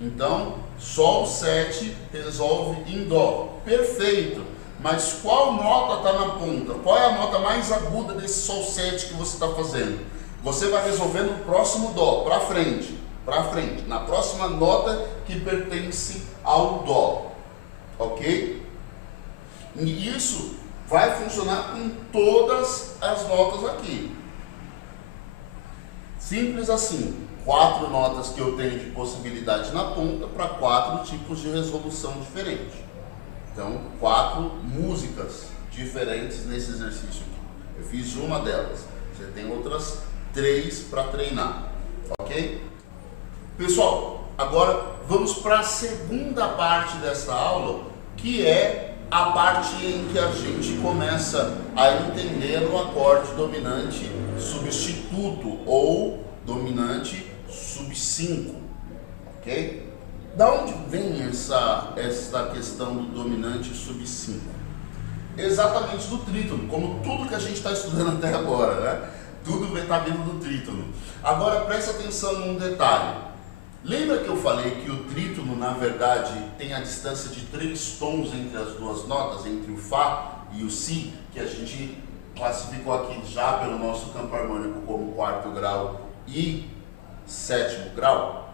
Então, Sol 7 resolve em Dó. Perfeito. Mas qual nota está na ponta? Qual é a nota mais aguda desse Sol 7 que você está fazendo? Você vai resolver no próximo Dó, para frente, para frente, na próxima nota que pertence ao Dó, ok? E isso vai funcionar com todas as notas aqui. Simples assim, 4 notas que eu tenho de possibilidade na ponta para 4 tipos de resolução diferentes. Então, 4 músicas diferentes nesse exercício aqui. Eu fiz uma delas, você tem outras 3 para treinar, ok? Pessoal, agora vamos para a segunda parte dessa aula, que é a parte em que a gente começa a entender o acorde dominante substituto ou dominante sub 5, ok? Da onde vem essa questão do dominante sub 5? Exatamente do trítono, como tudo que a gente está estudando até agora, né? Tudo está vindo do trítono. Agora presta atenção num detalhe. Lembra que eu falei que o trítono, na verdade, tem a distância de 3 tons entre as duas notas, entre o Fá e o Si, que a gente classificou aqui já pelo nosso campo harmônico como 4º grau e 7º grau?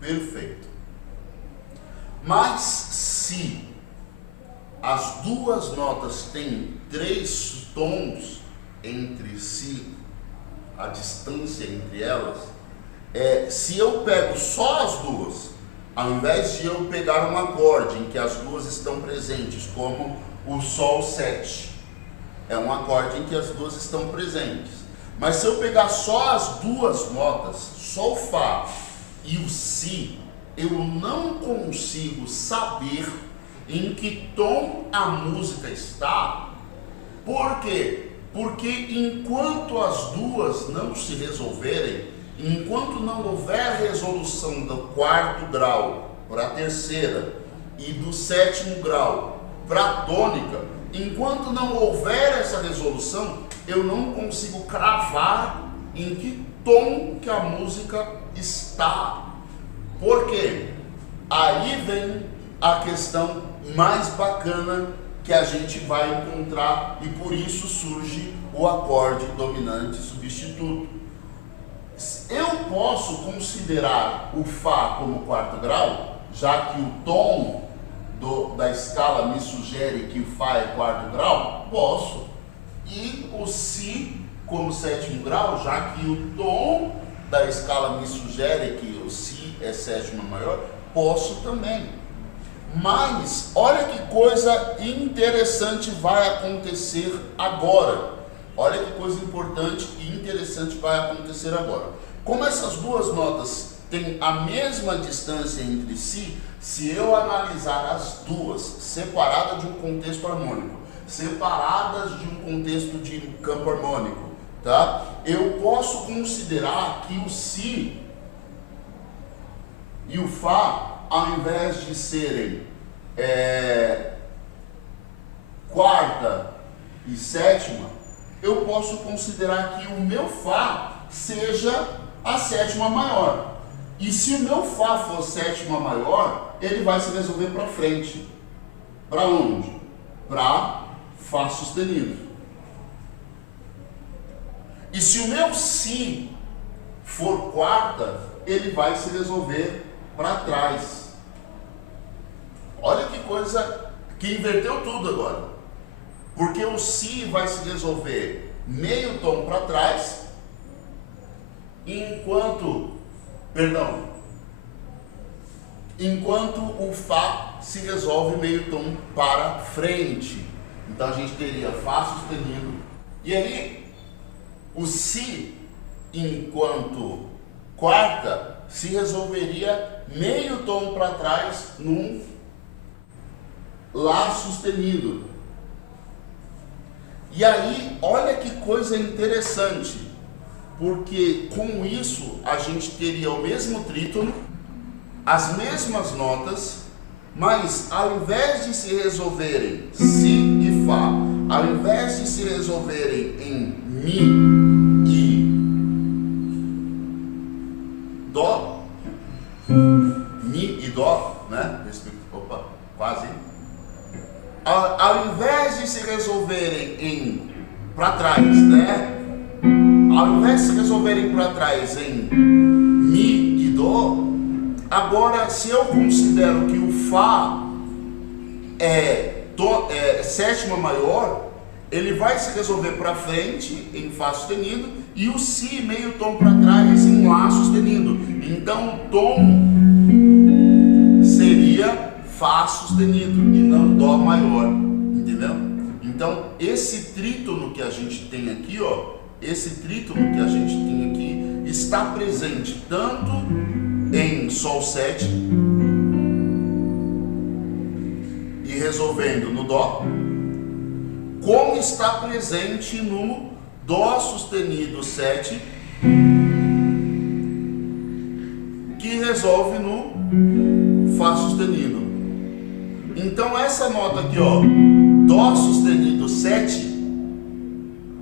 Perfeito. Mas se as duas notas têm 3 tons entre si, a distância entre elas, se eu pego só as duas, ao invés de eu pegar um acorde em que as duas estão presentes, como o Sol 7, é um acorde em que as duas estão presentes. Mas se eu pegar só as duas notas, só o Fá e o Si, eu não consigo saber em que tom a música está. Por quê? Porque enquanto as duas não se resolverem, enquanto não houver resolução do 4º grau para a terceira e do 7º grau para a tônica, enquanto não houver essa resolução, eu não consigo cravar em que tom que a música está. Por quê? Aí vem a questão mais bacana que a gente vai encontrar e por isso surge o acorde dominante substituto. Eu posso considerar o Fá como 4º grau, já que o tom da escala me sugere que o Fá é 4º grau? Posso. E o Si como 7º grau, já que o tom da escala me sugere que o Si é 7ª maior? Posso também. Mas olha que coisa interessante vai acontecer agora. Olha que coisa importante e interessante vai acontecer agora. Como essas duas notas têm a mesma distância entre si, se eu analisar as duas separadas de um contexto harmônico, separadas de um contexto de campo harmônico, tá? Eu posso considerar que o Si e o Fá, ao invés de serem 4ª e 7ª, eu posso considerar que o meu Fá seja a 7ª maior. E se o meu Fá for 7ª maior, ele vai se resolver para frente. Para onde? Para Fá sustenido. E se o meu Si for 4ª, ele vai se resolver para trás. Olha que coisa que inverteu tudo agora. Porque o Si vai se resolver meio tom para trás, enquanto o Fá se resolve meio tom para frente. Então a gente teria Fá sustenido. E aí, o Si, enquanto 4ª, se resolveria meio tom para trás num Lá sustenido. E aí, olha que coisa interessante, porque com isso a gente teria o mesmo trítono, as mesmas notas, mas ao invés de se resolverem Si e Fá, ao invés de se resolverem em Mi e Dó, Mi e Dó, né? Opa, quase. Ao invés de se resolverem para trás, né? Ao invés de se resolverem para trás em Mi Dó. Agora, se eu considero que o Fá é sétima maior, ele vai se resolver para frente em Fá sustenido e o Si meio tom para trás em Lá sustenido. Então o tom seria Fá sustenido e não Dó maior, entendeu? Então esse trítono que a gente tem aqui, ó, esse trítono que a gente tem aqui está presente tanto em Sol 7 e resolvendo no Dó, como está presente no Dó sustenido 7, que resolve no Fá sustenido. Então essa nota aqui, ó, Dó sustenido 7,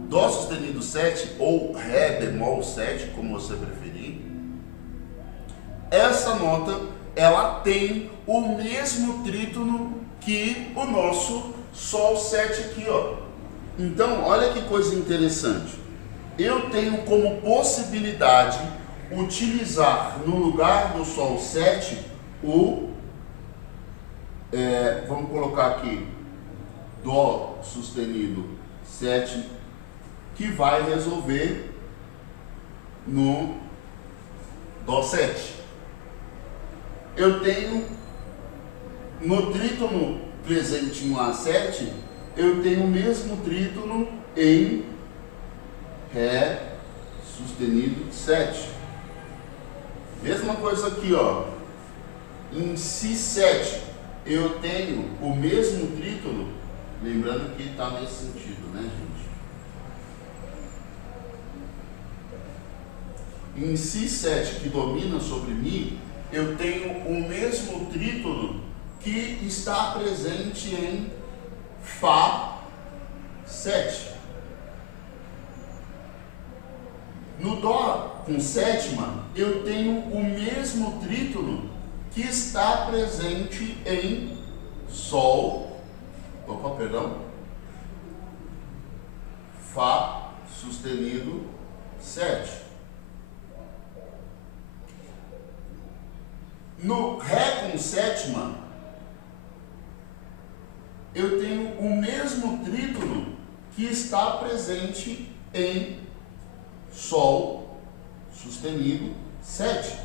Dó sustenido 7 ou Ré bemol 7, como você preferir, essa nota ela tem o mesmo trítono que o nosso Sol 7 aqui, ó. Então, olha que coisa interessante. Eu tenho como possibilidade utilizar no lugar do Sol 7 o vamos colocar aqui Dó sustenido 7, que vai resolver no Dó 7. Eu tenho no trítono presente em Lá 7, eu tenho o mesmo trítono em Ré sustenido 7. Mesma coisa aqui, ó. Em Si 7, eu tenho o mesmo trítono, lembrando que está nesse sentido, né, gente? Em Si 7, que domina sobre Mi, eu tenho o mesmo trítono que está presente em Fá 7. No Dó com sétima, eu tenho o mesmo trítono que está presente em Sol, Fá sustenido 7. No Ré com sétima, eu tenho o mesmo trítono que está presente em Sol sustenido 7.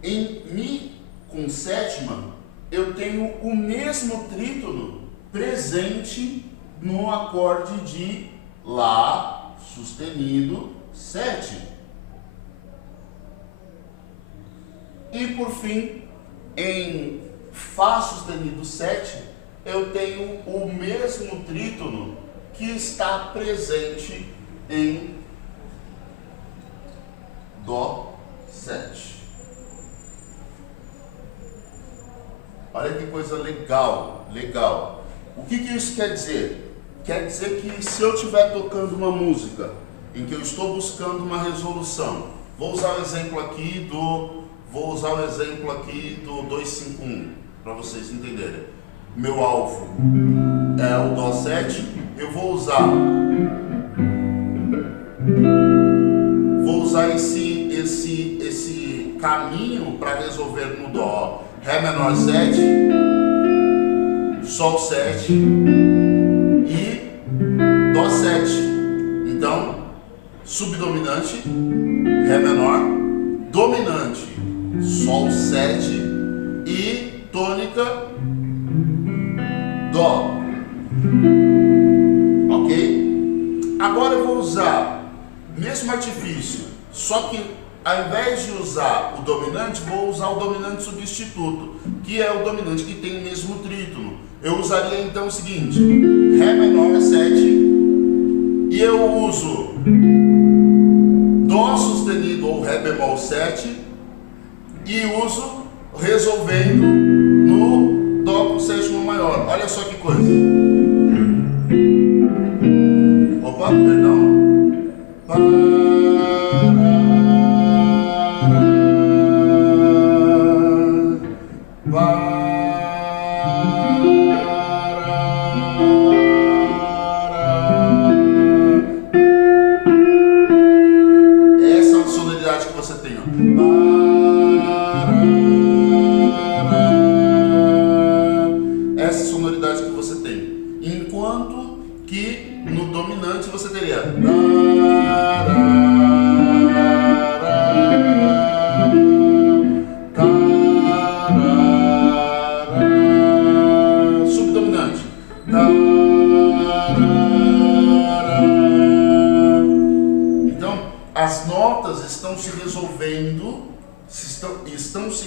Em Mi com sétima, eu tenho o mesmo trítono presente no acorde de Lá sustenido 7. E por fim, em Fá sustenido 7, eu tenho o mesmo trítono que está presente em Dó 7. Olha que coisa legal, legal. O que isso quer dizer? Quer dizer que se eu estiver tocando uma música em que eu estou buscando uma resolução, vou usar o exemplo aqui do 251, para vocês entenderem. Meu alvo é o Dó 7, eu vou usar esse caminho para resolver no Dó, Ré menor 7, Sol 7 e Dó 7. Então, subdominante, Ré menor, dominante, Sol 7 e tônica, Dó. Ok? Agora eu vou usar o mesmo artifício, só que ao invés de usar o dominante, vou usar o dominante substituto, que é o dominante que tem o mesmo trítono. Eu usaria então o seguinte: Ré menor 7, e eu uso Dó sustenido ou Ré bemol 7, e uso resolvendo no Dó com sétima maior. Olha só que coisa. Opa, perdão. que no dominante você teria subdominante. Então, as notas estão se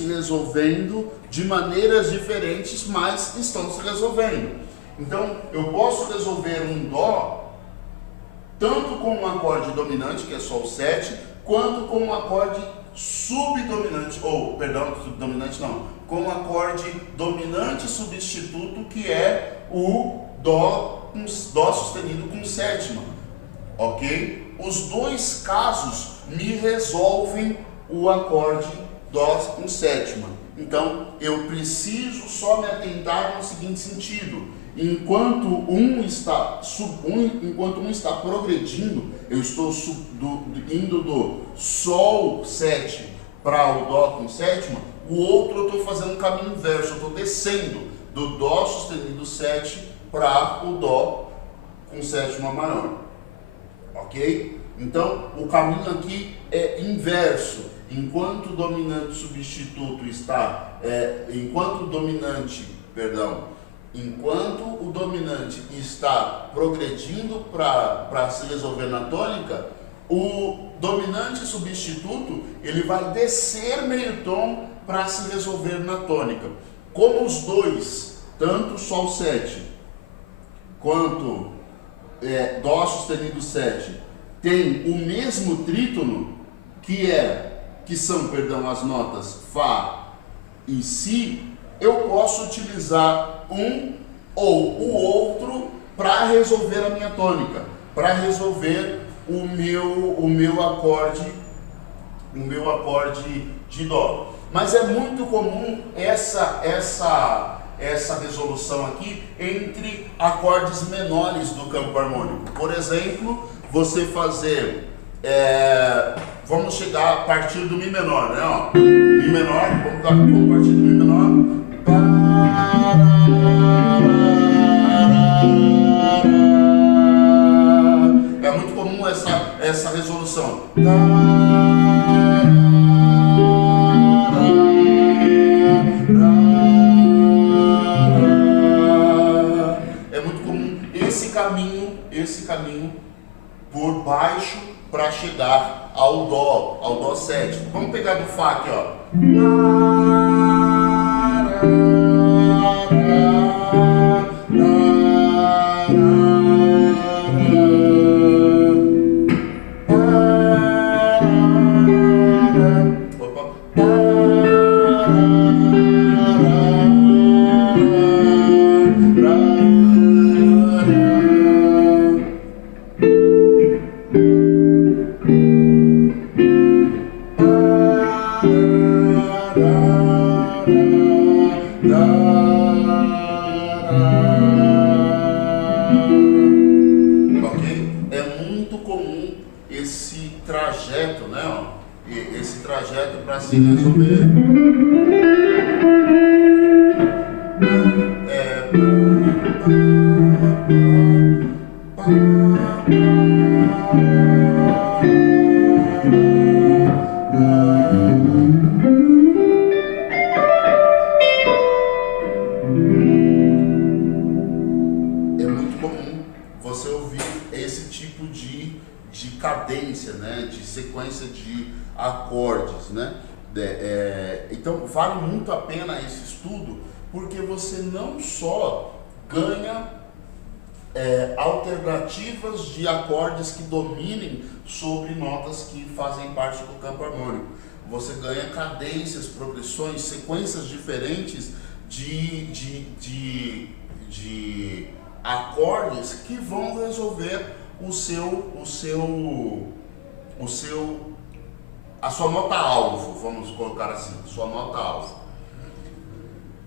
resolvendo de maneiras diferentes, mas estão se resolvendo. Então, eu posso resolver um Dó tanto com um acorde dominante, que é só o 7, quanto com um acorde subdominante, com um acorde dominante substituto, que é o Dó sustenido com sétima, ok? Os dois casos me resolvem o acorde Dó com sétima. Então, eu preciso só me atentar no seguinte sentido: enquanto um está progredindo, eu estou indo do Sol 7 para o Dó com sétima, o outro eu estou fazendo um caminho inverso, eu estou descendo do Dó sustenido 7 para o Dó com sétima maior, ok? Então, o caminho aqui é inverso. Enquanto o dominante substituto enquanto o dominante está progredindo para se resolver na tônica, o dominante substituto ele vai descer meio tom para se resolver na tônica. Como os dois, tanto Sol 7 quanto Dó sustenido 7, tem o mesmo trítono, que são as notas Fá e Si, eu posso utilizar um ou o outro para resolver a minha tônica, para resolver o meu acorde de Dó. Mas é muito comum essa resolução aqui entre acordes menores do campo harmônico. Por exemplo, você fazer vamos chegar a partir do Mi menor, né? Ó, Mi menor, vamos partir do Mi menor. É muito comum essa resolução. É muito comum esse caminho por baixo para chegar ao Dó 7. Vamos pegar do Fá aqui, ó. Trajeto, né? Ó, esse trajeto para se resolver. É muito comum você ouvir esse tipo de cadência, né, de sequência de acordes, né? Então vale muito a pena esse estudo, porque você não só ganha alternativas de acordes que dominem sobre notas que fazem parte do campo harmônico, você ganha cadências, progressões, sequências diferentes de acordes que vão resolver a sua nota alvo, vamos colocar assim, sua nota alvo.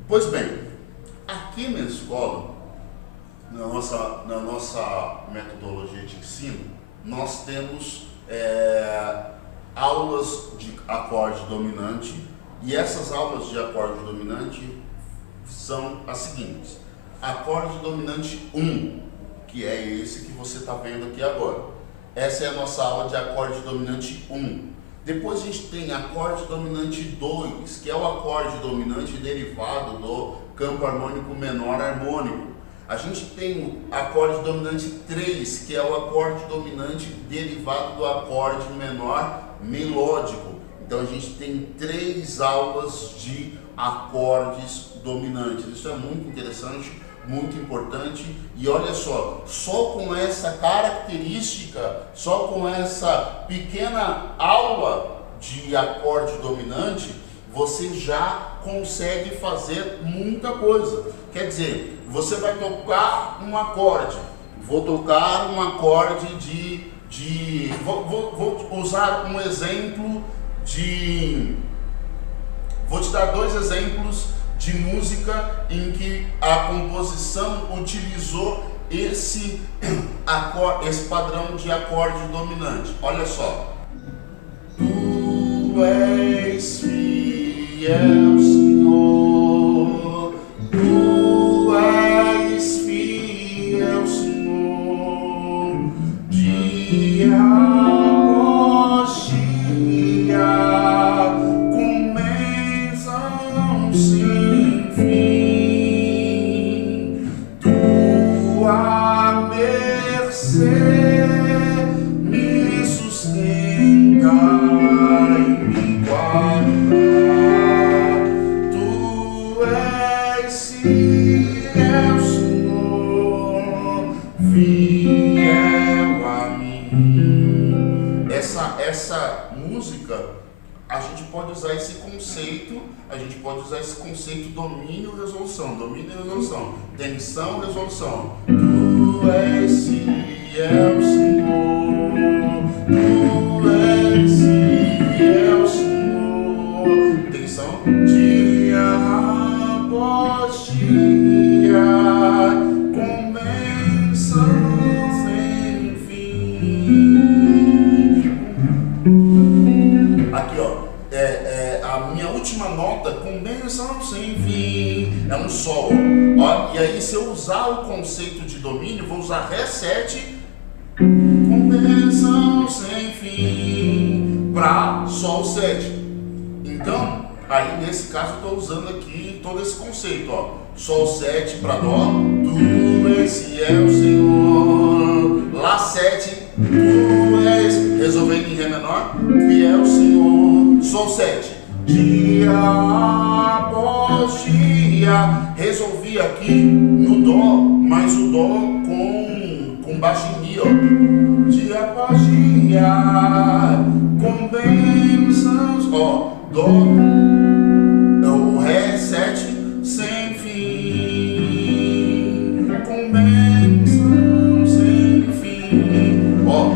Pois bem, aqui na escola, na nossa metodologia de ensino, nós temos aulas de acorde dominante, e essas aulas de acorde dominante são as seguintes: acorde dominante 1, que é esse que você está vendo aqui agora. Essa é a nossa aula de acorde dominante 1. Depois a gente tem acorde dominante 2, que é o acorde dominante derivado do campo harmônico menor harmônico. A gente tem o acorde dominante 3, que é o acorde dominante derivado do acorde menor melódico. Então a gente tem 3 aulas de acordes dominantes. Isso é muito interessante, muito importante. E olha só com essa característica, só com essa pequena aula de acorde dominante, você já consegue fazer muita coisa. Quer dizer, você vai tocar um acorde. Vou tocar um acorde vou usar um exemplo vou te dar 2 exemplos de música em que a composição utilizou esse padrão de acorde dominante. Olha só. Tu és fiel, Senhor. Tu és fiel, Senhor. Dia após dia, com bênção sem fim. Tua mercê me sustenta e me guarda. Tu és fiel, Senhor, fiel a mim. Essa música, a gente pode usar esse conceito, domínio, resolução, tensão, resolução. Tu és fiel, Senhor, tu és fiel, Senhor, tensão, dia após dia, com bênção sem fim. Aqui, ó, a minha última nota, com bênção sem fim, é um sol. Ó, e aí, se eu usar o conceito de domínio, vou usar Ré7, com bênção sem fim, para Sol 7. Então, aí nesse caso, eu estou usando aqui todo esse conceito, ó. Sol 7 para Dó, tu és fiel, Senhor. Lá 7, tu és, resolvendo em Ré menor, fiel, Senhor. Sol 7, dia após dia, resolvi aqui no Dó, mas o Dó com baixo em Mi, ó. Dia após dia, com bênçãos, ó, Dó, o Ré 7, sem fim, com bênçãos sem fim, ó,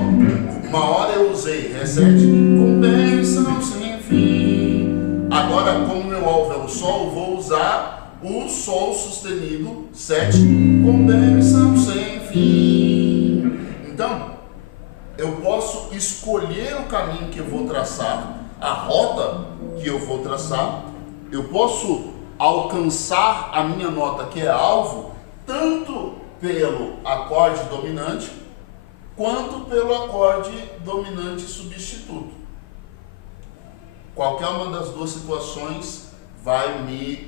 uma hora eu usei Ré 7, com bênçãos sem fim. Agora, como meu alvo é o Sol, vou usar o Sol sustenido 7, com bênção sem fim. Então, eu posso escolher o caminho que eu vou traçar, a rota que eu vou traçar. Eu posso alcançar a minha nota, que é alvo, tanto pelo acorde dominante, quanto pelo acorde dominante substituto. Qualquer uma das duas situações vai me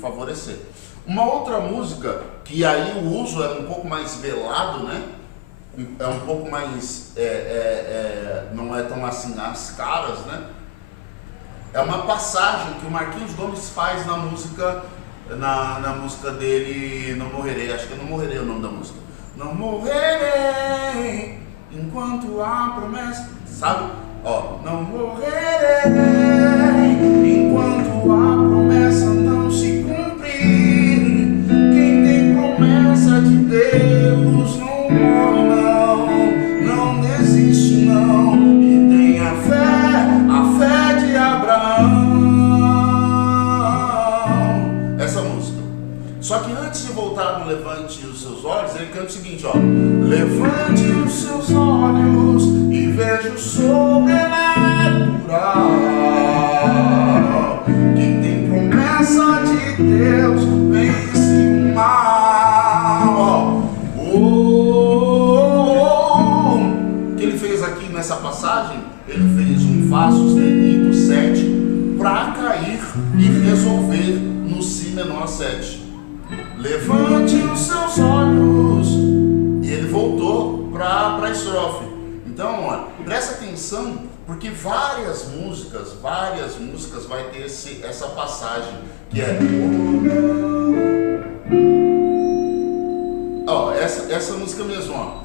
favorecer. Uma outra música, que aí o uso é um pouco mais velado, né? É um pouco mais, não é tão assim às caras, né? É uma passagem que o Marquinhos Gomes faz na música, na música dele, Não Morrerei. Acho que é Não Morrerei o nome da música. Não morrerei enquanto há promessa, sabe? Ó, não morrerei enquanto a promessa não se cumprir. Quem tem promessa de Deus não morre, não desiste não, e tem a fé de Abraão. Essa música. Só que antes de voltar no Levante os Seus Olhos, ele canta o seguinte, ó: levante os seus olhos e veja o sobrenatural. Quem tem promessa de Deus vence o mal. Ó, atenção, porque várias músicas vai ter essa passagem, que é... Ó, essa música mesmo, ó.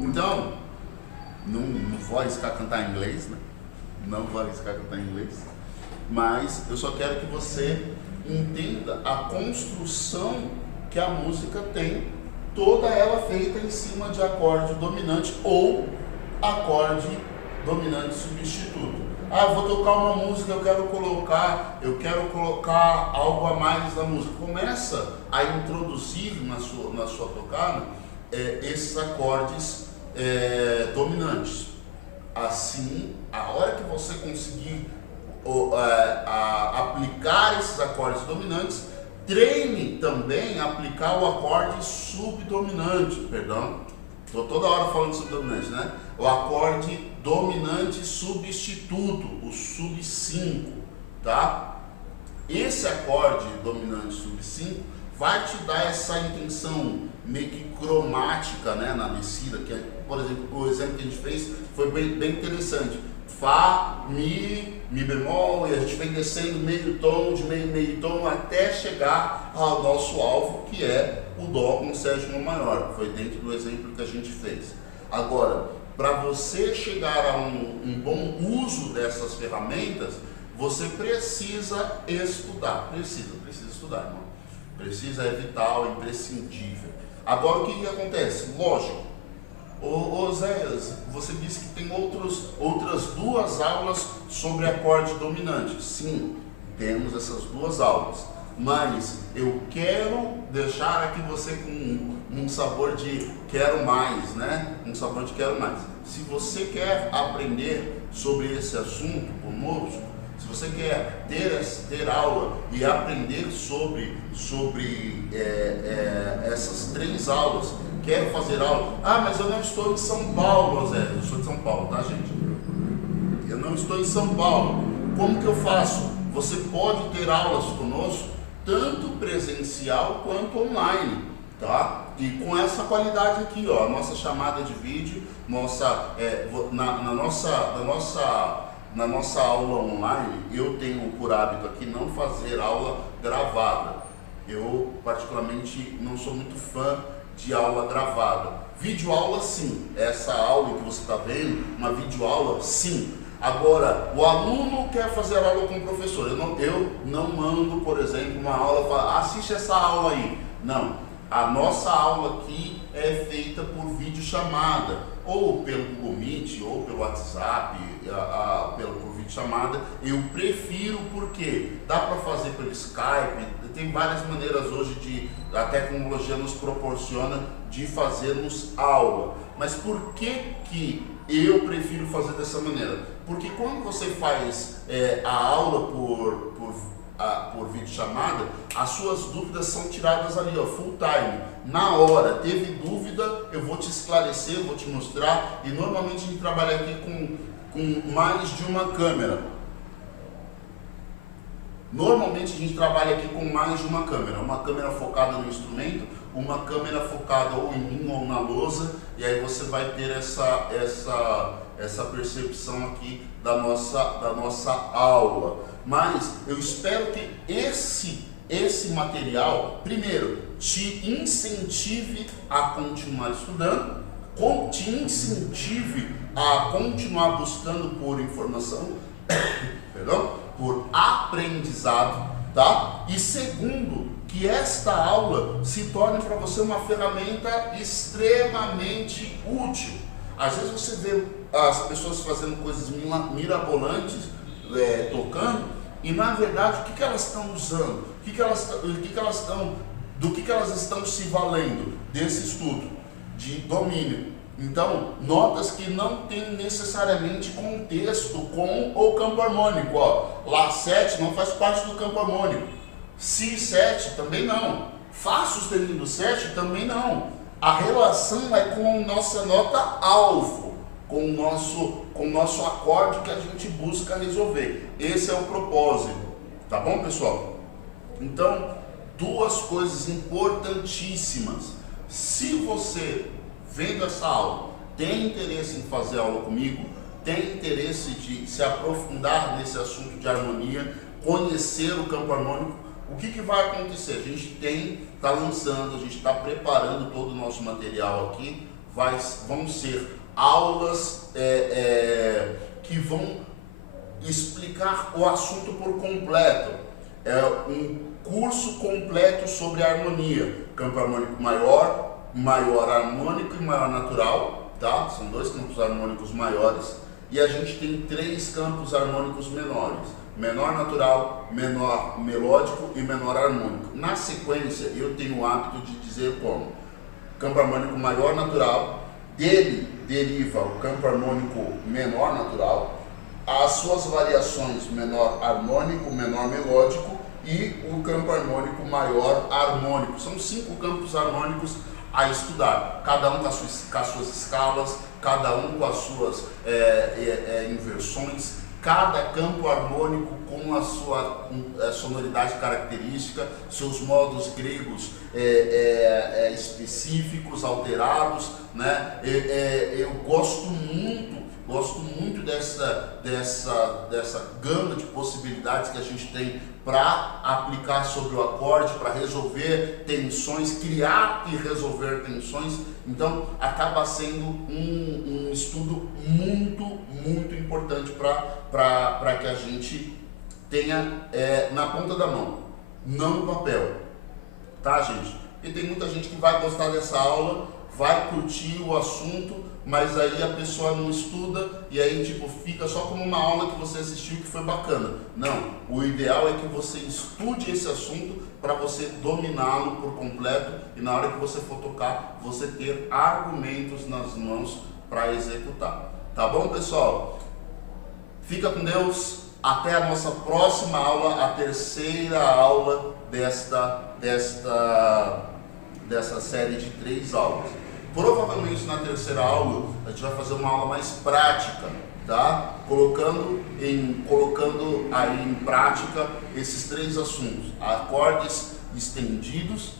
Então, não vou arriscar cantar em inglês, né? Não vou arriscar cantar em inglês, mas eu só quero que você entenda a construção que a música tem, toda ela feita em cima de acorde dominante ou acorde dominante substituto. Ah, eu vou tocar uma música, eu quero colocar algo a mais na música. Começa a introduzir na sua tocada esses acordes dominantes. Assim, a hora que você conseguir aplicar esses acordes dominantes, treine também a aplicar o acorde subdominante, perdão, estou toda hora falando subdominante, né? O acorde dominante substituto, o sub 5, tá? Esse acorde dominante sub 5 vai te dar essa intenção meio que cromática, né, na descida, que é, por exemplo, o exemplo que a gente fez foi bem interessante. Fá, Mi, Mi bemol, e a gente vem descendo meio tom, de meio tom, até chegar ao nosso alvo, que é o Dó com sétima maior. Foi dentro do exemplo que a gente fez. Agora, para você chegar a um bom uso dessas ferramentas, você precisa estudar. Precisa estudar, irmão. Precisa, é vital, é imprescindível. Agora, o que acontece? Lógico. Ô Zéias, você disse que tem outras duas aulas sobre acorde dominante. Sim, temos essas duas aulas. Mas eu quero deixar aqui você com um sabor de quero mais, né? Um sabor de quero mais. Se você quer aprender sobre esse assunto conosco, se você quer ter aula e aprender sobre essas 3 aulas, quero fazer aula. Ah, mas eu não estou em São Paulo, Zé. Eu sou de São Paulo, tá, gente? Eu não estou em São Paulo. Como que eu faço? Você pode ter aulas conosco, tanto presencial quanto online, tá? E com essa qualidade aqui, ó, a nossa chamada de vídeo, na nossa aula online, eu tenho por hábito aqui não fazer aula gravada. Eu, particularmente, não sou muito fã de aula gravada. Videoaula, sim. Essa aula que você está vendo, uma videoaula, sim. Agora, o aluno quer fazer aula com o professor. Eu não mando, por exemplo, uma aula e falo, assiste essa aula aí. Não. A nossa aula aqui é feita por videochamada, ou pelo Google Meet, ou pelo WhatsApp, por videochamada. Eu prefiro porque dá para fazer pelo Skype, tem várias maneiras hoje a tecnologia nos proporciona de fazermos aula. Mas por que eu prefiro fazer dessa maneira? Porque quando você faz a aula por videochamada, as suas dúvidas são tiradas ali, ó, full time, na hora. Teve dúvida, eu vou te esclarecer, eu vou te mostrar, e normalmente a gente trabalha aqui com mais de uma câmera. Normalmente a gente trabalha aqui com mais de uma câmera focada no instrumento, uma câmera focada ou em mim ou na lousa, e aí você vai ter essa percepção aqui da nossa aula. Mas eu espero que esse material, primeiro, te incentive a continuar estudando, te incentive a continuar buscando por informação, perdão, por aprendizado, tá? E segundo, que esta aula se torne para você uma ferramenta extremamente útil. Às vezes você vê as pessoas fazendo coisas mirabolantes, tocando, e na verdade o que elas estão usando? Do que elas estão se valendo desse estudo? de domínio. Então, notas que não tem necessariamente contexto com o campo harmônico. Ó, Lá7 não faz parte do campo harmônico. Si7 também não. Fá sustenido 7 também não. A relação é com nossa nota alvo, com o nosso acorde que a gente busca resolver. Esse é o propósito, tá bom, pessoal? Então, duas coisas importantíssimas. Se você, vendo essa aula, tem interesse em fazer aula comigo, tem interesse de se aprofundar nesse assunto de harmonia, conhecer o campo harmônico, o que vai acontecer? A gente está lançando, a gente está preparando todo o nosso material aqui, vão ser aulas que vão explicar o assunto por completo. É um curso completo sobre harmonia, campo harmônico maior, maior harmônico e maior natural, tá? São dois campos harmônicos maiores e a gente tem 3 campos harmônicos menores: menor natural, menor melódico e menor harmônico. Na sequência, eu tenho o hábito de dizer como campo harmônico maior natural, dele deriva o campo harmônico menor natural, as suas variações menor harmônico, menor melódico e o campo harmônico maior harmônico. São 5 campos harmônicos a estudar, cada um com as suas escalas, cada um com as suas inversões, cada campo harmônico com a sua sonoridade característica, seus modos gregos específicos, alterados, né? Eu gosto muito dessa gama de possibilidades que a gente tem para aplicar sobre o acorde, para resolver tensões, criar e resolver tensões. Então acaba sendo um estudo muito importante para que a gente tenha na ponta da mão, não no papel, tá, gente? E tem muita gente que vai gostar dessa aula, vai curtir o assunto, mas aí a pessoa não estuda e aí tipo fica só como uma aula que você assistiu que foi bacana. Não, o ideal é que você estude esse assunto para você dominá-lo por completo e na hora que você for tocar, você ter argumentos nas mãos para executar. Tá bom, pessoal? Fica com Deus, até a nossa próxima aula, a terceira aula dessa série de 3 aulas. Provavelmente na terceira aula a gente vai fazer uma aula mais prática, tá? Colocando aí em prática esses 3 assuntos: acordes estendidos,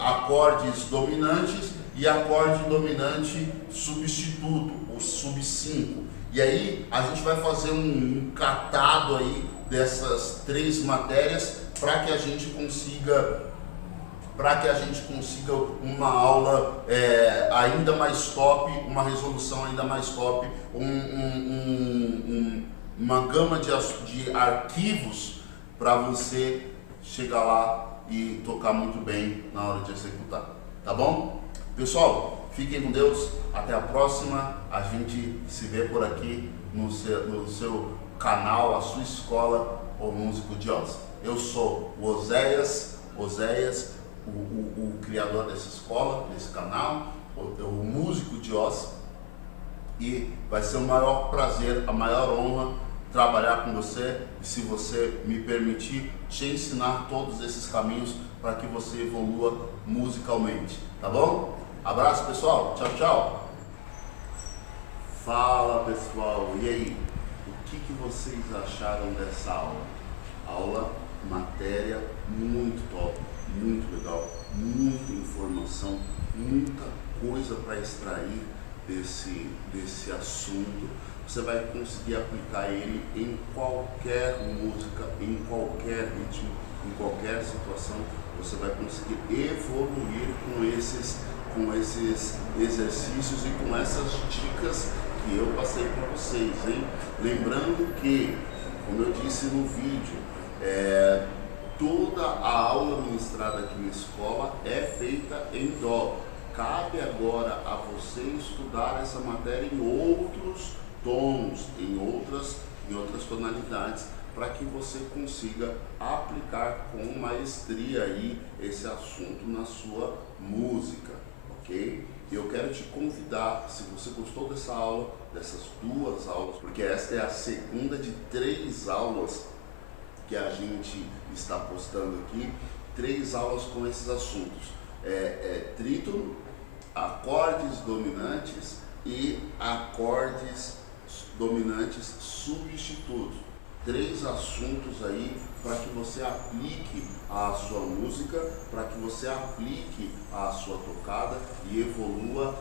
acordes dominantes e acorde dominante substituto, o sub 5. E aí a gente vai fazer um catado aí dessas 3 matérias para que a gente consiga uma aula ainda mais top, uma resolução ainda mais top, uma gama de arquivos para você chegar lá e tocar muito bem na hora de executar, tá bom? Pessoal, fiquem com Deus, até a próxima, a gente se vê por aqui no seu canal, a sua escola, o Músico de Oz. Eu sou o Oséias, o criador dessa escola, desse canal, o Músico de Oz, e vai ser o maior prazer, a maior honra trabalhar com você e, se você me permitir, te ensinar todos esses caminhos para que você evolua musicalmente, tá bom? Abraço, pessoal, tchau, tchau. Fala, pessoal, e aí, o que vocês acharam dessa aula? Matéria muito top, muito legal, muita informação, muita coisa para extrair desse assunto. Você vai conseguir aplicar ele em qualquer música, em qualquer ritmo, em qualquer situação. Você vai conseguir evoluir com esses exercícios e com essas dicas que eu passei para vocês, hein? Lembrando que, como eu disse no vídeo, toda a aula ministrada aqui na escola é feita em Dó. Cabe agora a você estudar essa matéria em outros tons, em outras tonalidades, para que você consiga aplicar com maestria aí esse assunto na sua música, ok? eu quero te convidar, se você gostou dessa aula, dessas 2 aulas, porque esta é a segunda de 3 aulas que a gente está postando aqui, 3 aulas com esses assuntos, trítono, acordes dominantes e acordes dominantes substitutos. 3 assuntos aí para que você aplique a sua música, para que você aplique a sua tocada e evolua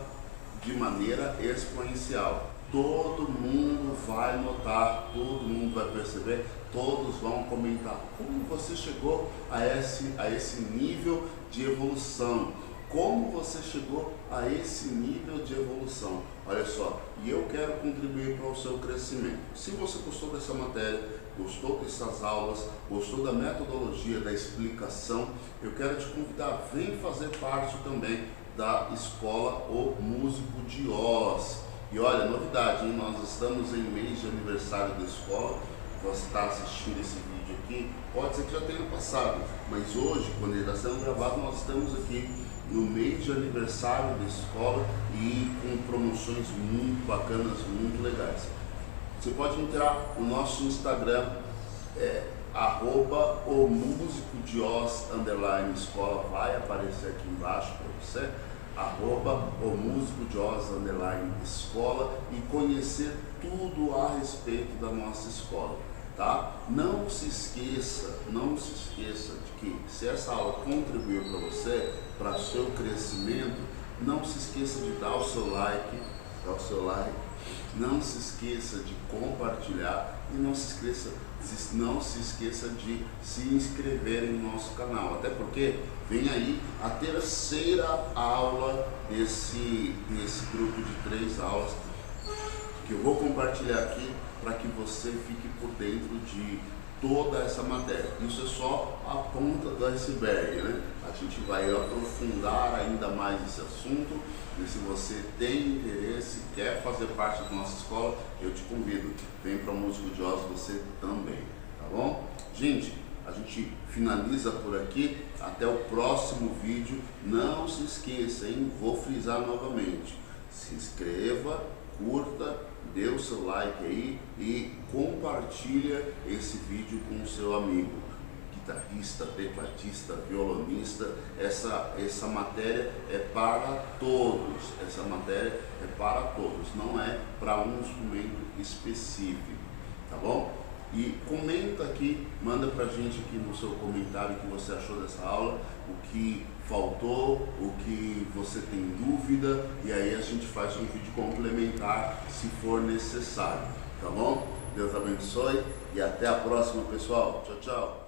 de maneira exponencial. Todo mundo vai notar, todo mundo vai perceber, todos vão comentar como você chegou a esse nível de evolução, como você chegou a esse nível de evolução. Olha só, e eu quero contribuir para o seu crescimento. Se você gostou dessa matéria, gostou dessas aulas, gostou da metodologia, da explicação, eu quero te convidar, vem fazer parte também da escola O Músico de Oz. E olha, novidade, hein? Nós estamos em mês de aniversário da escola. Você está assistindo esse vídeo aqui, pode ser que já tenha passado, mas hoje, quando ele está sendo gravado, nós estamos aqui no mês de aniversário da escola e com promoções muito bacanas, muito legais. Você pode entrar no nosso Instagram, @o músico de Oz _escola, vai aparecer aqui embaixo para você, @o músico de Oz _escola, e conhecer tudo a respeito da nossa escola, tá? Não se esqueça de que se essa aula contribuiu para você, para o seu crescimento, não se esqueça de dar o seu like, não se esqueça de compartilhar e não se esqueça de se inscrever em nosso canal, até porque vem aí a 3ª aula desse grupo de 3 aulas que eu vou compartilhar aqui para que você fique por dentro de toda essa matéria. Isso é só a ponta do iceberg, né? A gente vai aprofundar ainda mais esse assunto, e se você tem interesse, quer fazer parte da nossa escola, eu te convido, vem para o Músico de Oz você também, tá bom? Gente, a gente finaliza por aqui, até o próximo vídeo. Não se esqueça, hein? Vou frisar novamente, se inscreva, curta, dê o seu like aí e compartilha esse vídeo com o seu amigo, guitarrista, tecladista, violonista. Essa matéria é para todos, não é para um instrumento específico, tá bom? E comenta aqui, manda pra gente aqui no seu comentário o que você achou dessa aula, o que faltou, o que você tem dúvida, e aí a gente faz um vídeo complementar se for necessário, tá bom? Deus abençoe e até a próxima, pessoal. Tchau, tchau.